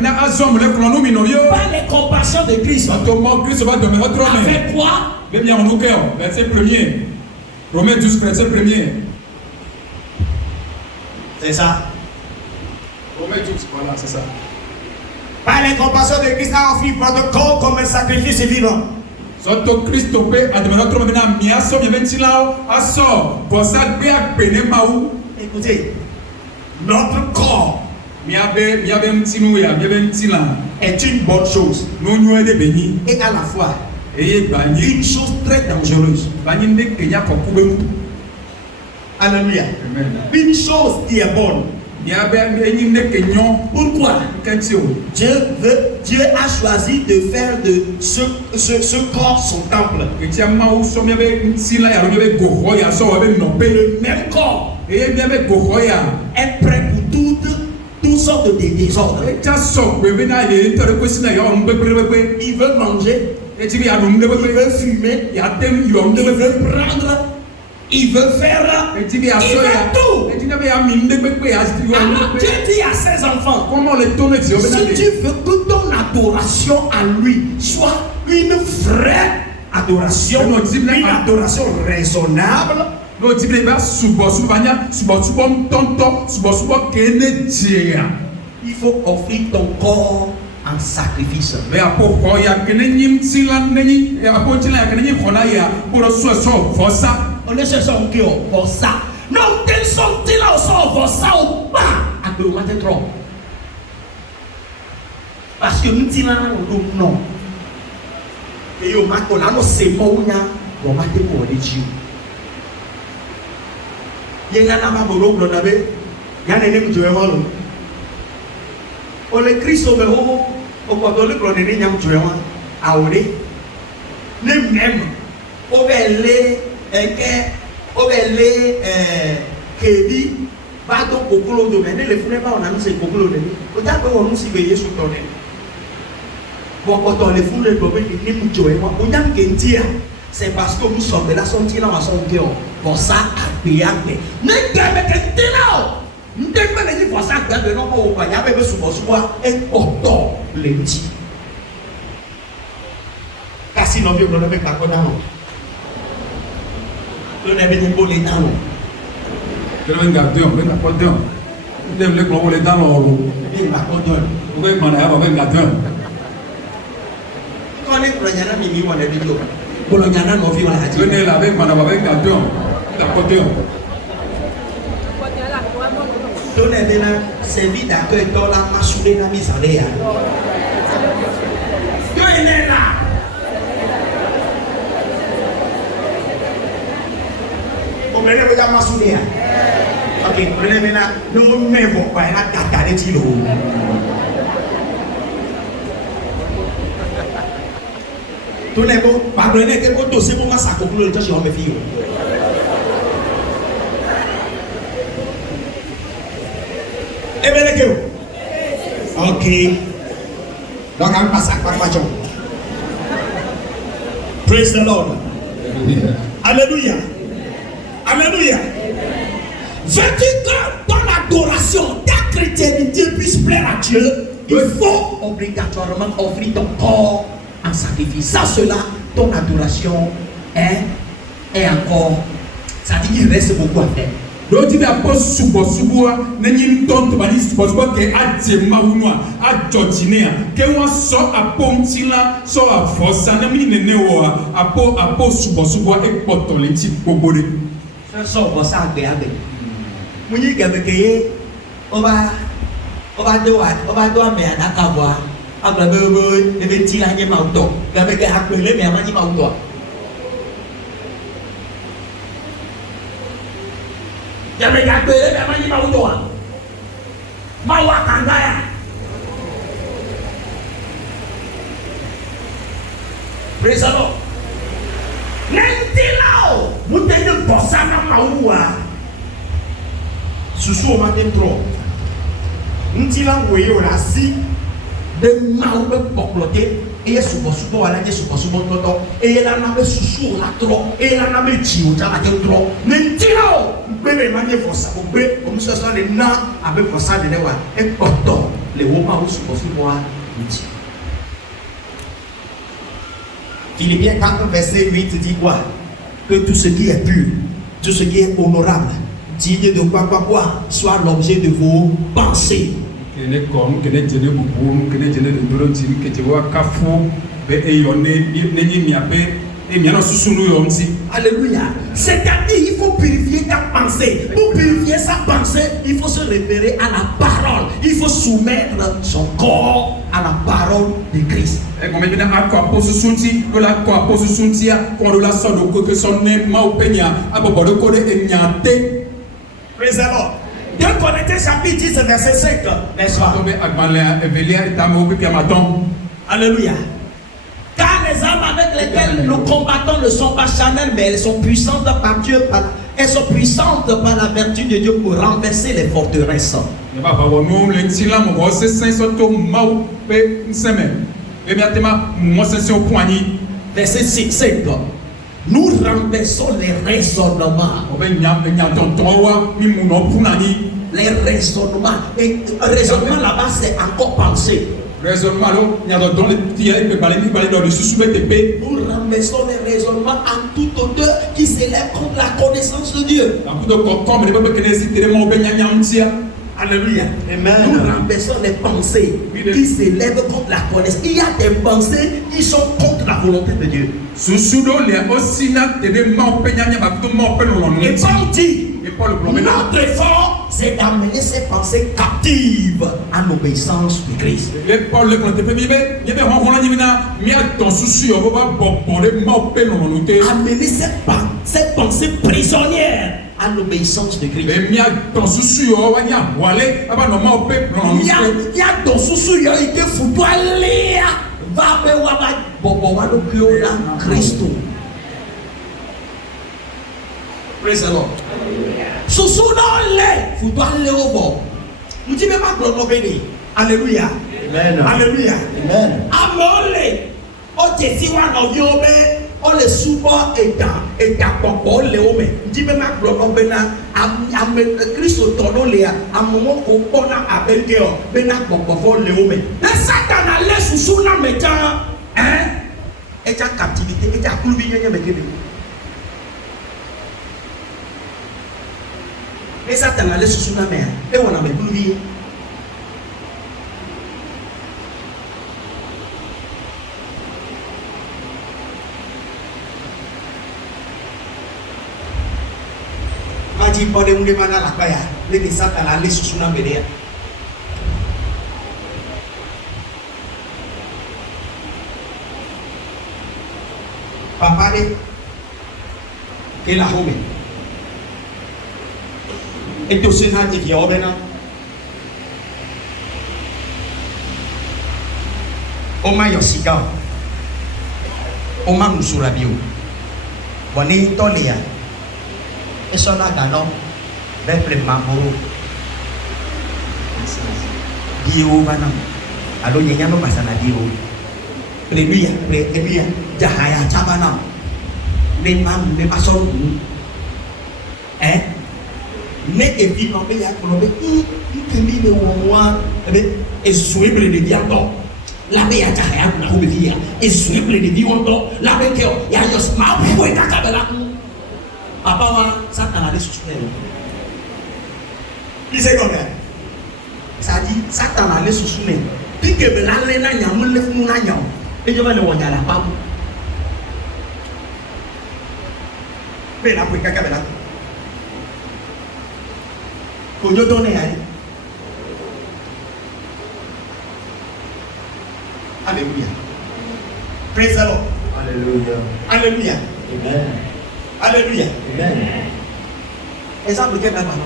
les compassions de Christ. Avec quoi? Verset 1er. Romains 12, verset 1er. C'est ça. Romains 12, voilà, c'est ça. Par les compassions de Christ, a offert votre corps comme un sacrifice vivant. Écoutez, notre corps est une bonne chose et à la fois une chose très dangereuse. Alléluia. Une chose qui est bonne. Pourquoi? Dieu a choisi de faire de ce corps son temple. Le même corps est prêt pour toutes sortes de désordres. Il veut manger, il veut fumer, il veut prendre, il veut faire, il veut tout. Alors Dieu dit à ses enfants, si tu veux que ton adoration à lui soit une vraie adoration, une adoration raisonnable, il faut offrir ton corps en sacrifice. On est chez son cœur pour ça. Non, quels sont-ils là au sort pour ça ou pas? À que vous m'avez trop. Parce que nous disons non. Et au matin, là, nous c'est bon, on va te pour les Dieu. Il y a un homme qui il y a un homme qui on le Christ au bureau, au côté de l'autre, on est un tueur à Olé. Ne même, on va aller, Kébi, pas donc beaucoup de domaines, les foulées pas, on annonce beaucoup de domaines. Au temps qu'on nous y veille sur ton nez. Bon, quand on les foule de domaines, ils nous tuent. Au temps qu'on tire, c'est parce que nous sommes là, son tir dans son cœur. Pour ça, à payer. Ne t'es là. Nous devons dire pour ça que nous avons un peu de souvent et autant les petits. Car si nous vivons avec la condamnation, nous n'avons pas de bon état. Nous avons un gardien, nous avons un gardien. Nous avons un gardien. Nous avons un gardien. Quand on est pour la mimi, on est vidéo. Pour le gardien, nous vivons la radio. Nous avons un gardien. Nous avons servi d'accueil dans la machine de la mise en l'air. Dieu est là. Vous venez de la machine. Ok, prenez maintenant. Nous ne pouvons pas la gata de Tilo. Tout n'est bon. Pardonnez que votre dossier pour moi, ça conclut le temps chez mes filles. Eh bien, les gars. Ok. Donc, on passe à quoi? Praise the Lord. Alléluia. Alléluia. Veux-tu que ton adoration, ta chrétienté puisse plaire à Dieu? Il faut obligatoirement offrir ton corps en sacrifice. Sans cela, ton adoration est encore. Ça dit qu'il reste beaucoup à faire. L'autre dit d'abord subo n'enyi tonto bani subo ke adjema unwa adjotine ke won so apontila so afosa na mi nene wo apo subo e poto leti gbogbo so bo sa gbe agbe mo yi gbe ke oba do ame anaka bo agba bebo e be ti la nye ma uto gbe ke akpele me amani ma uto. J'avais gardé la Mawa Kangaya. Praise the Lord. Nentilao, mutene bosana maua. Susu o matin trop. Ntila ngoye o la si de maube poklote et subo ala de subo toto et la nabe susu la trop et la nabe chi o tala de trop. Nentilao, bebe manje fosa o be o muso so le na abe fosa de newa e poto le wo ma o subo a nti. Philippiens 4, verset 8 dit quoi? Que tout ce qui est pur, tout ce qui est honorable, digne de quoi, soit l'objet de vos pensées. Alléluia. C'est-à-dire, il faut purifier ta pensée. Pour purifier sa pensée, il faut se référer à la parole. Il faut soumettre son corps à la parole de Christ. Praise the Lord. 2 Corinthiens chapitre 10 verset 5, n'est-ce pas? Alléluia. Car les armes avec lesquelles nous combattons ne sont pas charnelles, mais elles sont puissantes par Dieu. Elles sont puissantes par la vertu de Dieu pour renverser les forteresses. Verset 5. Nous renversons les raisonnements. Les raisonnements. Et raisonnement là-bas, c'est encore pensée. Nous renversons les raisonnements à toute hauteur qui s'élève contre la connaissance de Dieu. Alléluia. Amen. Nous renversons les pensées qui s'élèvent contre la connaissance. Il y a des pensées qui sont contre la volonté de Dieu. Et Paul dit, notre effort, c'est d'amener ces pensées captives à l'obéissance de Christ. Amener ces pensées prisonnières à l'obéissance de Christ. Il y a ton souci, Praise the Lord. Soussou dans les, faut pas aller au bord. Nous disons même pas glorifier. Alléluia. Amen. Alléluia. Amen. Amole. O tesi wa no yobe. On les souvent et dans les hommes. Dis même à Globena, à Christ au tonneau, à moment où on a appelé Bena pour les hommes. Mais Satan a laissé sous la méta, hein, et ta captivité, et ta coulbine, et Satan a laissé sous la mer, et on a mis coulbine. Maji pada unde mana lah kaya, lagi Satan alis susunan beda. Papa ni, kela home. Itu senang jadi orang na. Oma Yosika, Oma Musurabiu, Bani Tolia. Eso na gano, beple mamuru. Dio banam, alo nyanya no masana dio. Plenuya, jahaya cabanam. Nemam, nemason. Ne evi no be ya kono be, kemi be wonwa, be esuible de diando. La be ya jahaya na hobia, esuible de diando, la be keo ya just ma fue ta kabela. Apa wa Satan ada susunya. Bisa kau Sadi Satan ada susunya. Pike belale na nyamun le funu na nyam. Ejo ba le wonya la papu. Be na kuika ka bela. Ko yo done ai. Hallelujah. Praise the Lord. Hallelujah. Hallelujah. Amen. Alléluia. Amen. Exemple quel maintenant?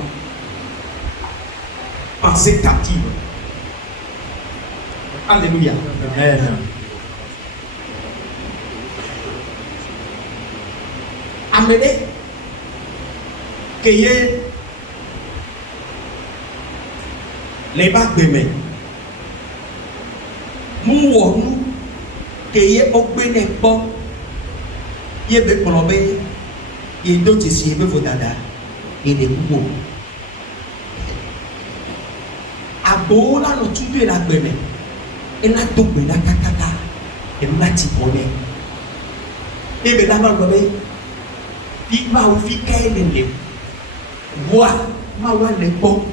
pensée captive. Alléluia. Amen. Amenez que y ait les bacs de main. Nous que y ait au bénéfice, y ait des problèmes, y ait d'autres ici, y ait des dada, y ait des coups. Abola no tudo era bem, ela tobe na kakaka, ela tipone. E be dava bem, fica o fica ele, boa, mawa le bom.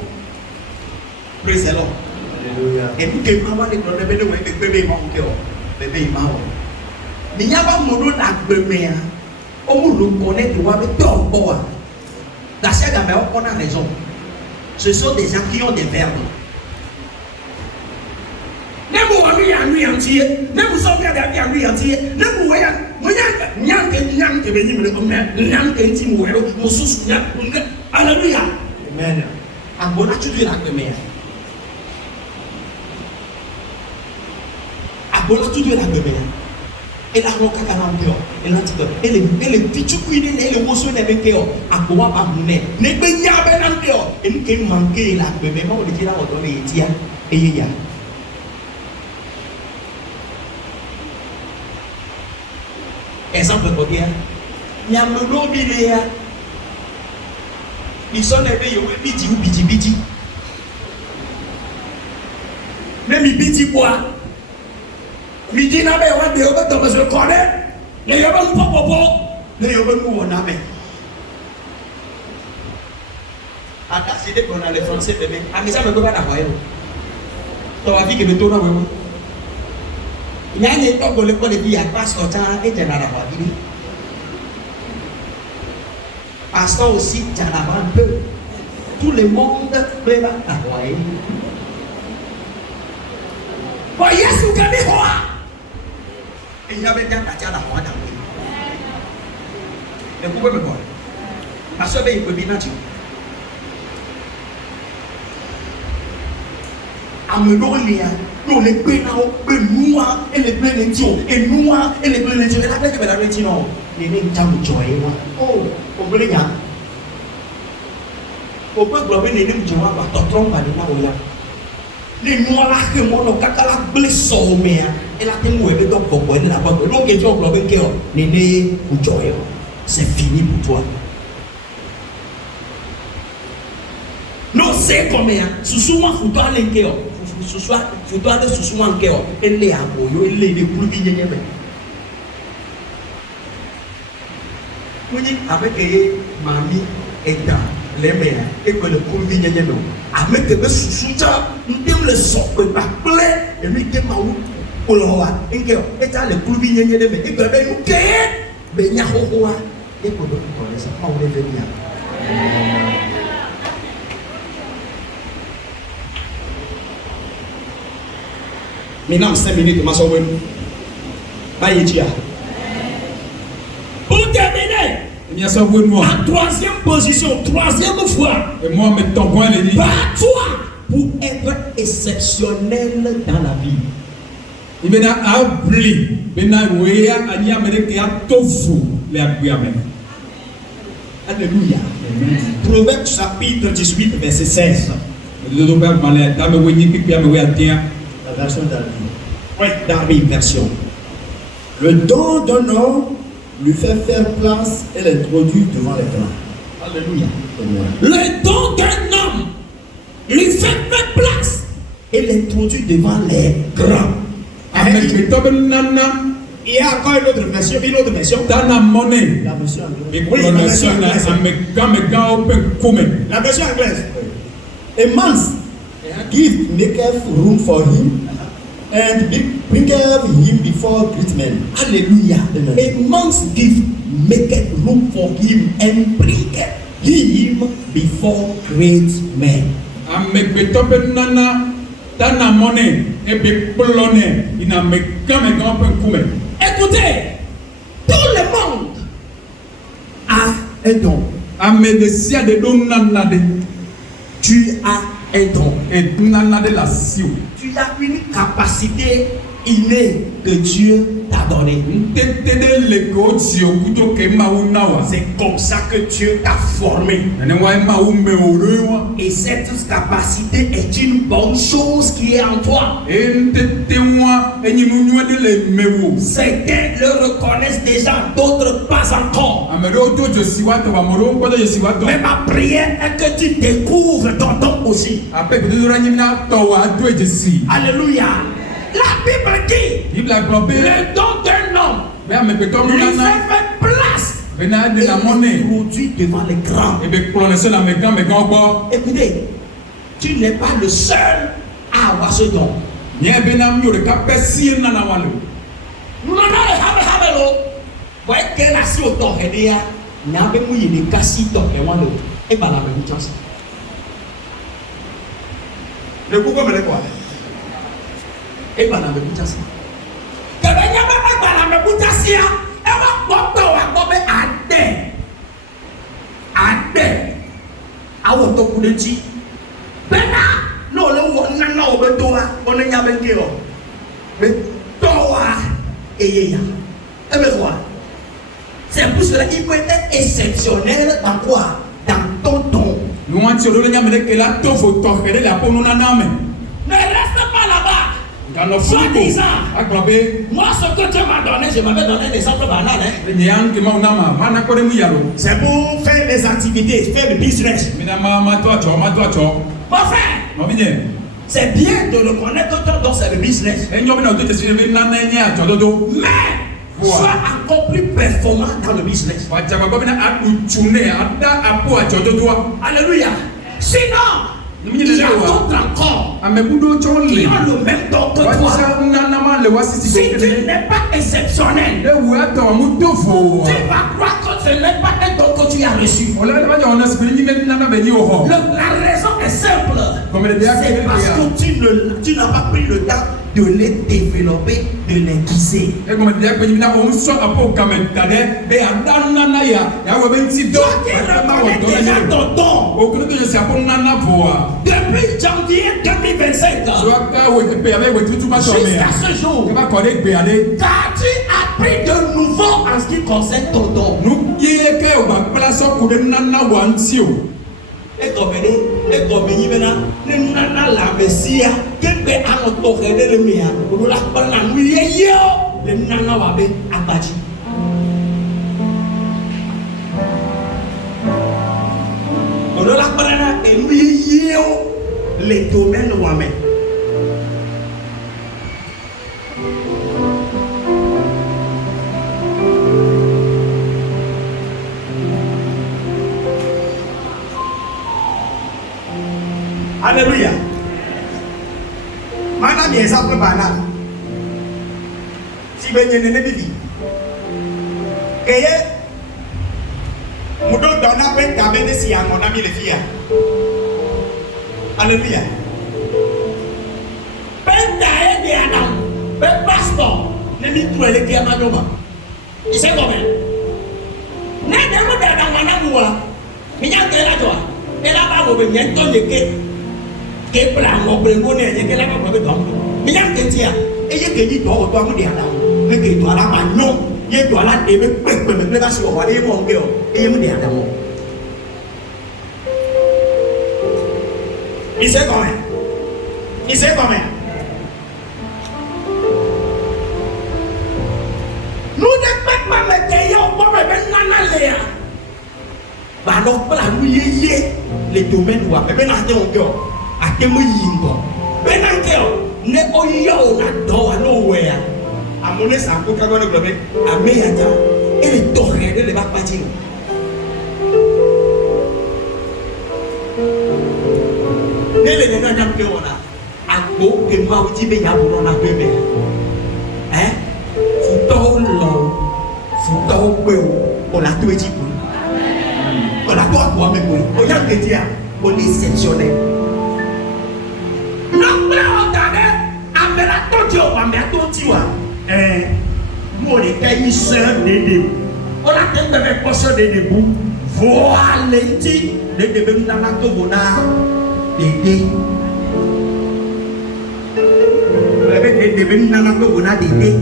Praise the Lord. Alléluia. E porque mawa le bom, bebe no bebe ma o que o, bebe ma o. Minha ba mono na bebe a, o mulo connaît de wa be to boa. La chèque mais on a raison. Ce sont des gens qui ont des verbes. Nemu ami anu yantie, nemu sofia da bi anu yantie, nemu waya, nyanke be nyimle o me, nyanke nti mu wero, mo susu nya. Hallelujah. Amen. Agbona tudu la pe me. Agbona tudu la pe me. Et la roka kana mbio, et la tiko, ele pichuku ine ele woso ne bekeo, agbowa ba mune. Ne gbe nya be na mbio, e ni ke manke la pe me, ma o de kira o do le etia, eye ya. Exemple pour dire, il y a un lobby là. Ils sont élevés, ils ont biti. Même ils biti quoi? Midi n'a pas eu de dans le connaît. Les yeux ont pas les yeux ont n'a pas. Attends, c'est qu'on a les Français bébé. Ah mais ça me doit d'avoir. Tu vas vivre que tu n'as pas. Il y a une époque où l'école est à pasteur et tu n'as pas dit. Pasteur aussi, tu n'as pas un peu. Tout le monde peut avoir. Voyez ce que vous avez. Et il y avait bien parti à la fois dans le pays. Vous pouvez me voir. Pasteur, il peut bien naturel. Amelonia, nous les pénaux, les noirs et les pénétions, et noirs et les pénétions. Et la plaque de la rétino, les nègres joyeux. Oh, on peut les gars. On peut glober les nègres joyeux par ton tronc à l'état. Les noirs là que mon ocacala blesse au mer, et la témoin est donc pour la banque. Donc, ils ont globé que les nègres joyeux. C'est fini pour toi. Non, c'est combien? Souvent, il faut aller en il faut aller souvent en cœur. Elle est à boyo, elle est de courbille. Avec mamie et dans les mains, et que le courbille n'est pas. Avec des sous-soutiens, nous devons le sortir par plaie, et nous devons pour le roi. Et que dans le courbille n'est pas. Et que nous gagnons, mais il y a un roi. Et que nous connaissons pas où est venu. Maintenant, 5 minutes, ma soeur. Pour terminer, en troisième position, troisième fois, Et moi, mais ton coin, il dit. par toi, pour être exceptionnel dans la vie. Il vient à abli, il vient à ouéa, à n'y amener qu'il y a tofu, les abouamens. Alléluia. Proverbe chapitre 18, verset 16. Le domaine malais, dans le ouéni, puis à me ouéa, tiens. La version d'Albi. Oui, Darby version. Le don d'un homme lui fait faire place et l'introduit devant les grands. Alléluia. Amen. Le don d'un homme lui fait faire place et l'introduit devant les grands. Avec le top nana, Il y a encore une autre version, dans la monnaie. La version anglaise. Mais Oui, pour la la version version, anglaise. La version anglaise. A man's gift maketh room for him and bringeth him before great men. Alléluia. Amen. A man's gift maketh room for him and bringeth him before great men. Avec le top nana, dans la monnaie, et puis plonner, il n'a mais quand même un peu coumé. Écoutez, tout le monde a un don. Amédecia de don nana de. Tu as un don. nana de la sio. Tu as une capacité innée que Dieu t'a donnée. C'est comme ça que Dieu t'a formé. Et cette capacité est une bonne chose qui est en toi. Certains le reconnaissent déjà, d'autres pas encore. Mais ma prière est que tu découvres ton don aussi. Alléluia. La Bible dit le don d'un homme lui fait place et produit devant les grands. Écoutez, tu n'es pas le seul à avoir ce don. Nous n'en avons voyez qu'elle a si autant aidé à n'avait mouillé les cassis dans les wano et pas la même chance. Le pourquoi me le quoi? Et pas la même chance. Que le n'y a pas la même chance. Et va porter à comme à auto coup de chi. Bena non le one na au betoa on n'y a pas que l'on. Mais toi et ya. Et me quoi? C'est pour cela qu'il faut être exceptionnel dans quoi? Dans ton don. Ne reste pas là-bas. Sois disant. Moi, ce que Dieu m'a donné, je m'avais donné des exemples banals. C'est pour faire des activités, faire du business. Mon frère, c'est bien de reconnaître que ton don c'est le business. Mais sois encore plus performant dans le business. Alléluia. Sinon, il y a d'autres encore qui ont le même don que toi. Si tu n'es pas exceptionnel, tu vas croire que ce n'est pas un don que tu as reçu. La raison est simple. C'est parce que tu n'as pas pris le temps de les développer, de les guiser. Toi qui reconnais déjà ton don, depuis janvier 2025 jusqu'à ce jour, qu'as-tu appris de nouveau en ce qui concerne ton don? Et comme il y a la Messie, quelqu'un a entouré le mien, nous la prenons, nous y est, le nana wabe abaji. Nous la prenons et nous y est, les domaines wame. Alléluia. Maintenant, des exemples banals. Si vous avez une vie, et vous donnez un peu de si à mon ami les filles. Alléluia. Pentae de Adam, le pasteur, ne m'y trouve les qui à Madoma. Il sait combien? N'est pas de Adam, Manamoua. Mais il y a de la joie. Et là-bas, vous venez de ton équipe. Que plan mon prémoné et que la maman de Tom. Mais il y a que dire, et il y a que dit toi, toi, mon Adam. Mais que toi, là, non, il y a toi là, et me la sur le roi, et mon girl, et mon Adam. Il sait combien? Il sait combien? Nous ne pouvons pas mettre pour me mettre Léa. Bah alors, pour la mouiller, les domaines où mais maintenant, on dit, à quel moment il y a ne oyo na do nowhere. Amone sa ko ka gona globe ameya et les torrents de ba pati. Nele ne na nyam ke wona. Agbo ke ma uti be ya bono na bebe. Futo pe o la to eji ko. O la to akwa me ko. O ya ke dia, police sectionnaire. Moi, les cahiers sœurs des débuts. On a tellement de personnes des débuts. Voilà, les petits, les débuts dans la tobona. Dédé. Vous avez des bénis dans la cour, on a dédé.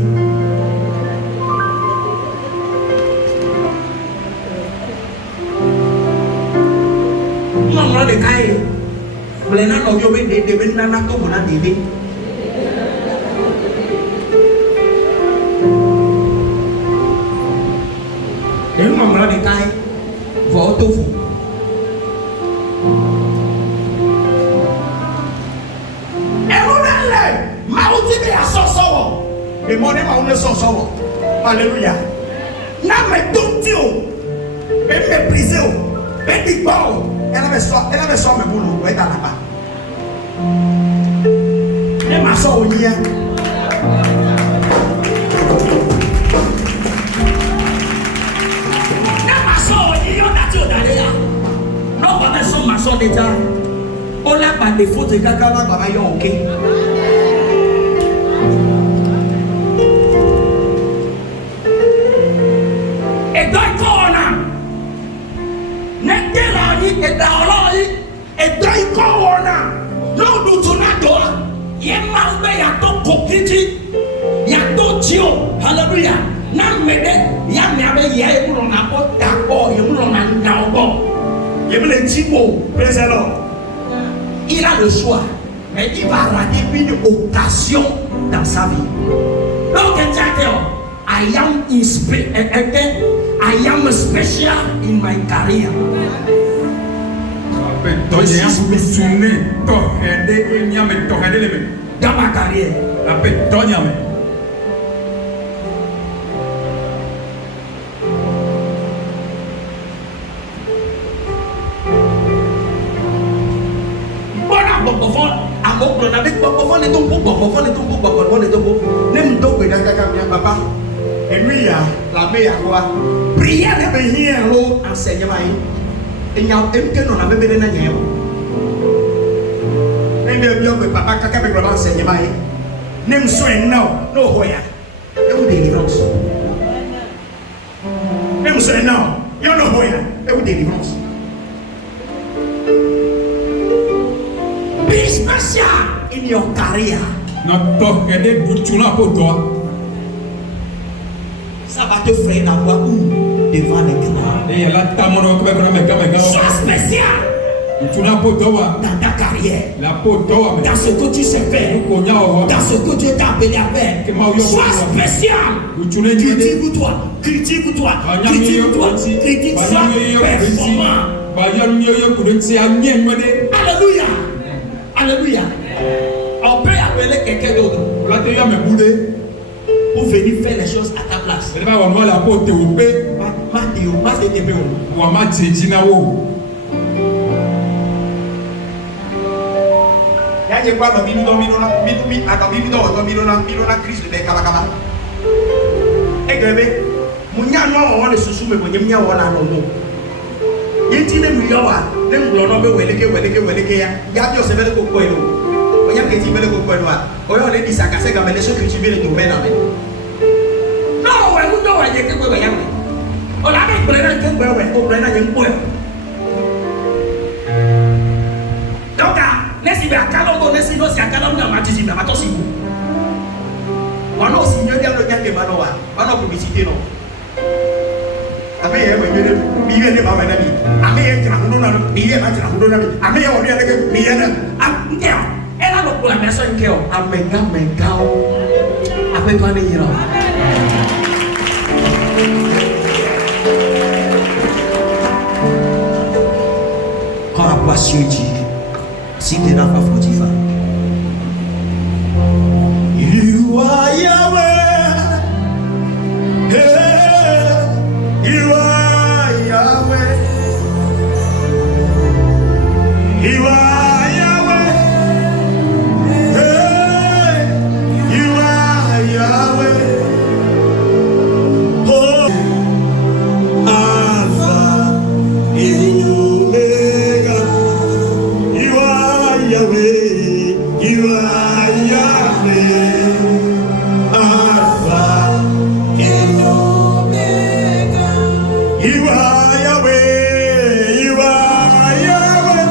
Non, on a des cailles. Vous les n'avez pas des bénis dans la cour, on a dédé. Et nous, on a des cailles. Votre fou. Et mon nom on ne s'en sort. Alléluia. N'a me dompté o. Elle me brisé o. Elle dit bon. Elle avait sort mes boulots. Elle est là-bas. Elle m'a sort au lien. Elle m'a sort au lien. On a dit au d'aller. Non, on a son ma sort déjà. On l'a pas de faute de caca là, bah yo ok. Hallelujah. Na mede ya me abe ya e mu na ko ta ko e mu na na ko. E me le tipo, praise the Lord. Il a le choix, mais il va rater une occasion dans sa vie. Donc I am I am special in my career. Dans ma carrière. Et lui, la meilleure quoi? Prière ne peut rien enseignement. Et il y a un peu de non avec les nains. Même bien papa caca avec vraiment enseignement. Nem soin non hoya. Et vous délivrance. Même soin non. You no hoya. Et vous délivrance. Be special in your career. Notre aider bouchuna pour toi. Ça va te faire la voix devant les grands. Sois spécial dans ta carrière, dans ce que tu sais faire, dans ce que Dieu t'a appelé à faire. Sois spécial. Critique-toi, critique-toi, critique-toi, critique, sois performant. Alléluia. Alléluia. On peut appeler quelqu'un d'autre pour venir faire les choses à ta place. You are Yahweh. You are Yahweh. You are Yahweh. You are Yahweh. Oh, Alpha and Omega. You are Yahweh. You are Yahweh. Alpha and Omega. You are Yahweh. You are Yahweh.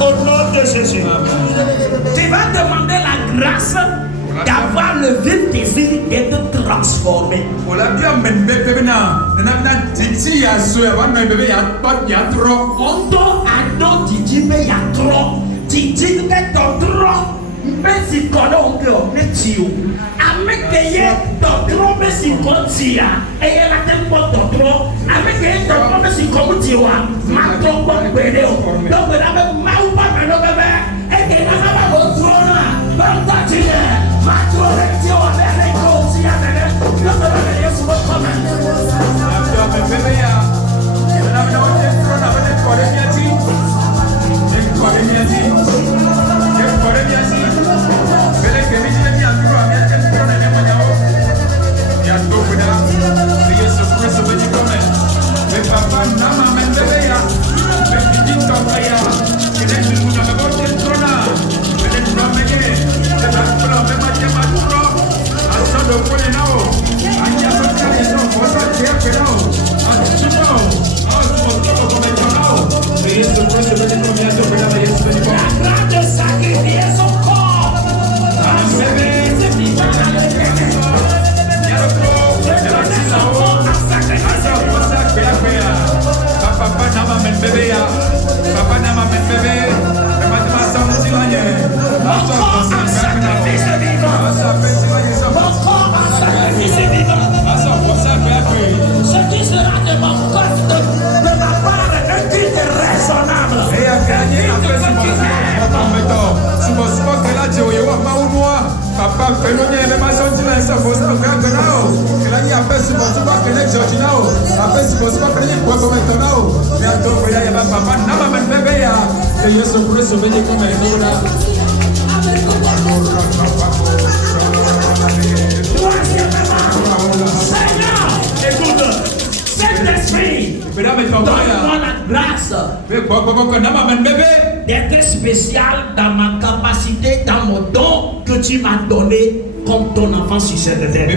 Au nom de Jésus. Tu vas demander la grâce d'avoir le vif désir d'être transformé. Ondo ado didi me ya trop. Didi me ton trop. Mbesi kono ongo metio. Amekeye ton trop besi kontia. Eye la tempo ton trop. Amekeye ton trop besi komutia. Ma trop bon bedeo. Donc la me mau pa me no bebe. Eke na ba bo trop na. Banta tine. Ma trop rectio bele kontia bele. Donc la me yesu mo kome. Bebe ya. Na me no te trop na me kore miati. Kore miati. Kore miati. Bele ke mi te mi aturo mi ate trop na me manyao. Ya to buda. Yesu Kristo beni kome. Me papa na ma me bebe ya. Me kidito ya. Kile ni kuna me bo te trop na. Bele trop me ke. Te ta pro me ma te ma trop. Asa do pole nao. Anya so ka yeso kosa te pe nao. Asupo. Yesu Kristo beni kome ya to buda Yesu beni kome. La grande sacrifier son corps. Bebe se viva la lettre. Ya lo pro. Ya lo tisa o. Asa kosa pe ya. Papa nama men bebe ya. Papa nama men bebe. Papa nama sang silanye. Asa kosa sacrifice vivant. Asa sacrifice vivant. Asa kosa pe ya. Ce qui sera de mon corps de ma part un culte raisonnable. Et à gagner la paix Papa, fais-nous bien, mais ma soeur, tu l'as ça, faut ça, frère, que là, que là, il y a pas si bon, tu vas que les gens, tu l'as, après, si bon, tu vas que les quoi comme maintenant, mais à ton frère, il y a papa, n'a pas même bébé, et Yesu Christ, venez comme un nous là. Seigneur, écoute, Saint-Esprit, donne-moi la grâce d'être spécial dans ma capacité, dans mon don que tu m'as donné comme ton enfant sur cette terre.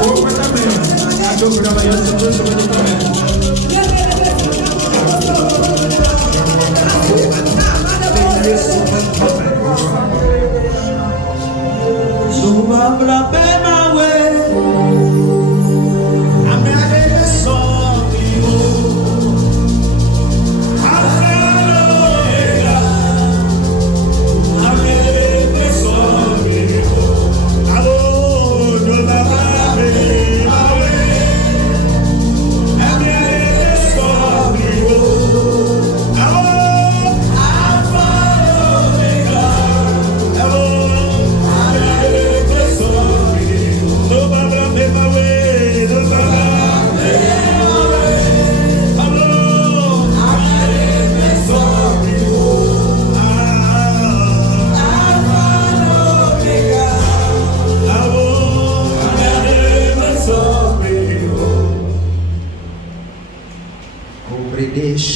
Oh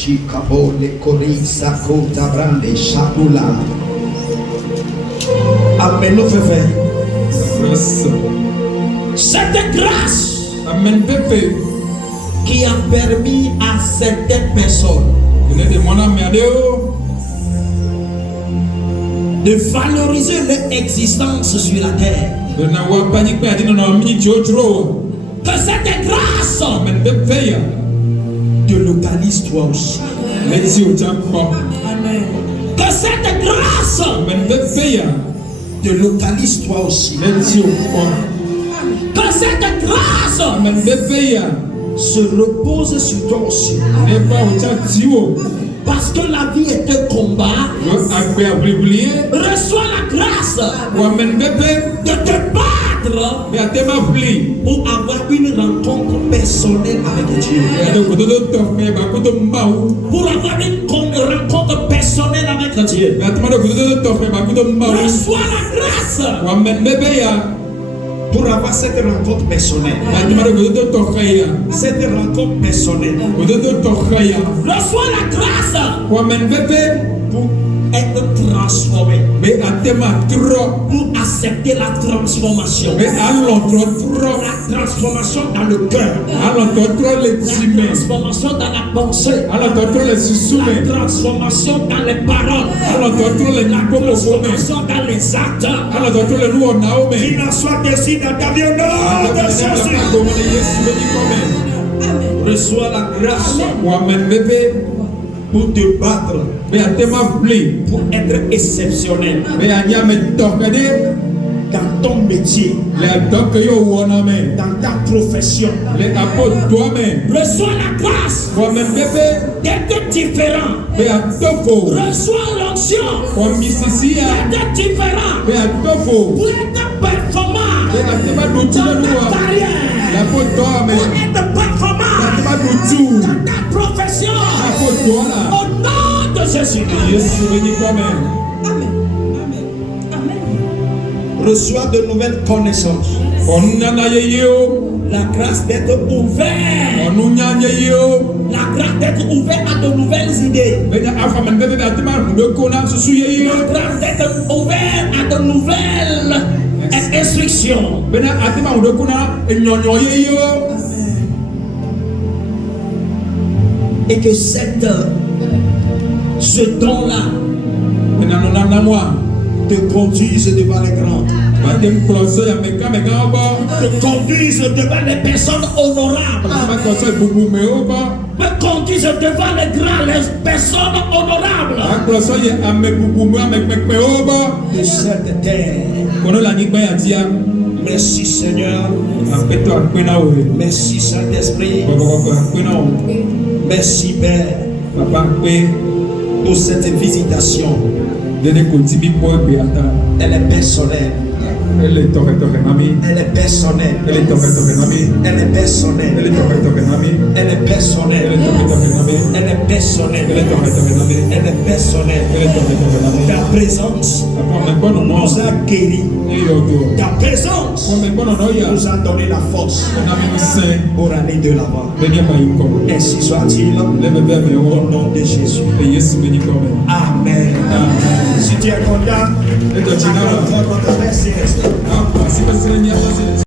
Shikabole Korisa Kota Brande Shakula. Amen. Nos frères. Grâce. Cette grâce Amen bébé. qui a permis à certaines personnes Il est de mon âme adéo. de valoriser leur existence sur la terre. De n'avoir pas ni peur de n'avoir mis trop. Que cette grâce Amen bébé. te localise toi aussi. Merci au Dieu. Amen. Que cette grâce Amen bébé. te localise toi aussi. Merci au Dieu. Que cette grâce Amen bébé. se repose sur toi aussi. N'est pas au Dieu. Parce que la vie est un combat. Reçois la grâce Amen bébé. de te battre Mais à tes mafli. pour avoir une rencontre personnelle avec Dieu. Pour avoir une rencontre personnelle avec Dieu. Reçois la grâce pour avoir cette rencontre personnelle. Cette rencontre personnelle. Reçois la grâce pour être transformé. Pour accepter la transformation. La transformation dans le cœur. La transformation dans la pensée. La transformation dans les paroles. La transformation dans les actes. Qu'il en soit ainsi dans ta vie au nom de Jésus. Reçois la grâce pour te battre, pour être exceptionnel dans ton métier, dans ta profession. Reçois la grâce d'être différent. Reçois l'onction d'être différent pour être performant dans ta carrière, pour être performant dans ta profession. Au nom de Jésus. Amen. Reçois de nouvelles connaissances. La grâce d'être ouvert. La grâce d'être ouvert à de nouvelles idées. La grâce d'être ouvert à de nouvelles instructions. Et que ce don-là te conduise devant les grands. Te conduise devant les personnes honorables. Me conduise devant les grands, les personnes honorables de cette terre. Merci Seigneur. Merci Saint-Esprit. Merci Père pour cette visitation. Elle est personnelle. Elle est personnelle. Elle est personnelle. Elle est personnelle. Elle est personnelle. Elle est personnelle. Elle est personnelle. Ta présence nous a guéris. Ta présence nous a donné la force pour aller de l'avant. Ainsi soit-il au nom de Jésus. Amen. Si tu es content, accorde ton Père céleste.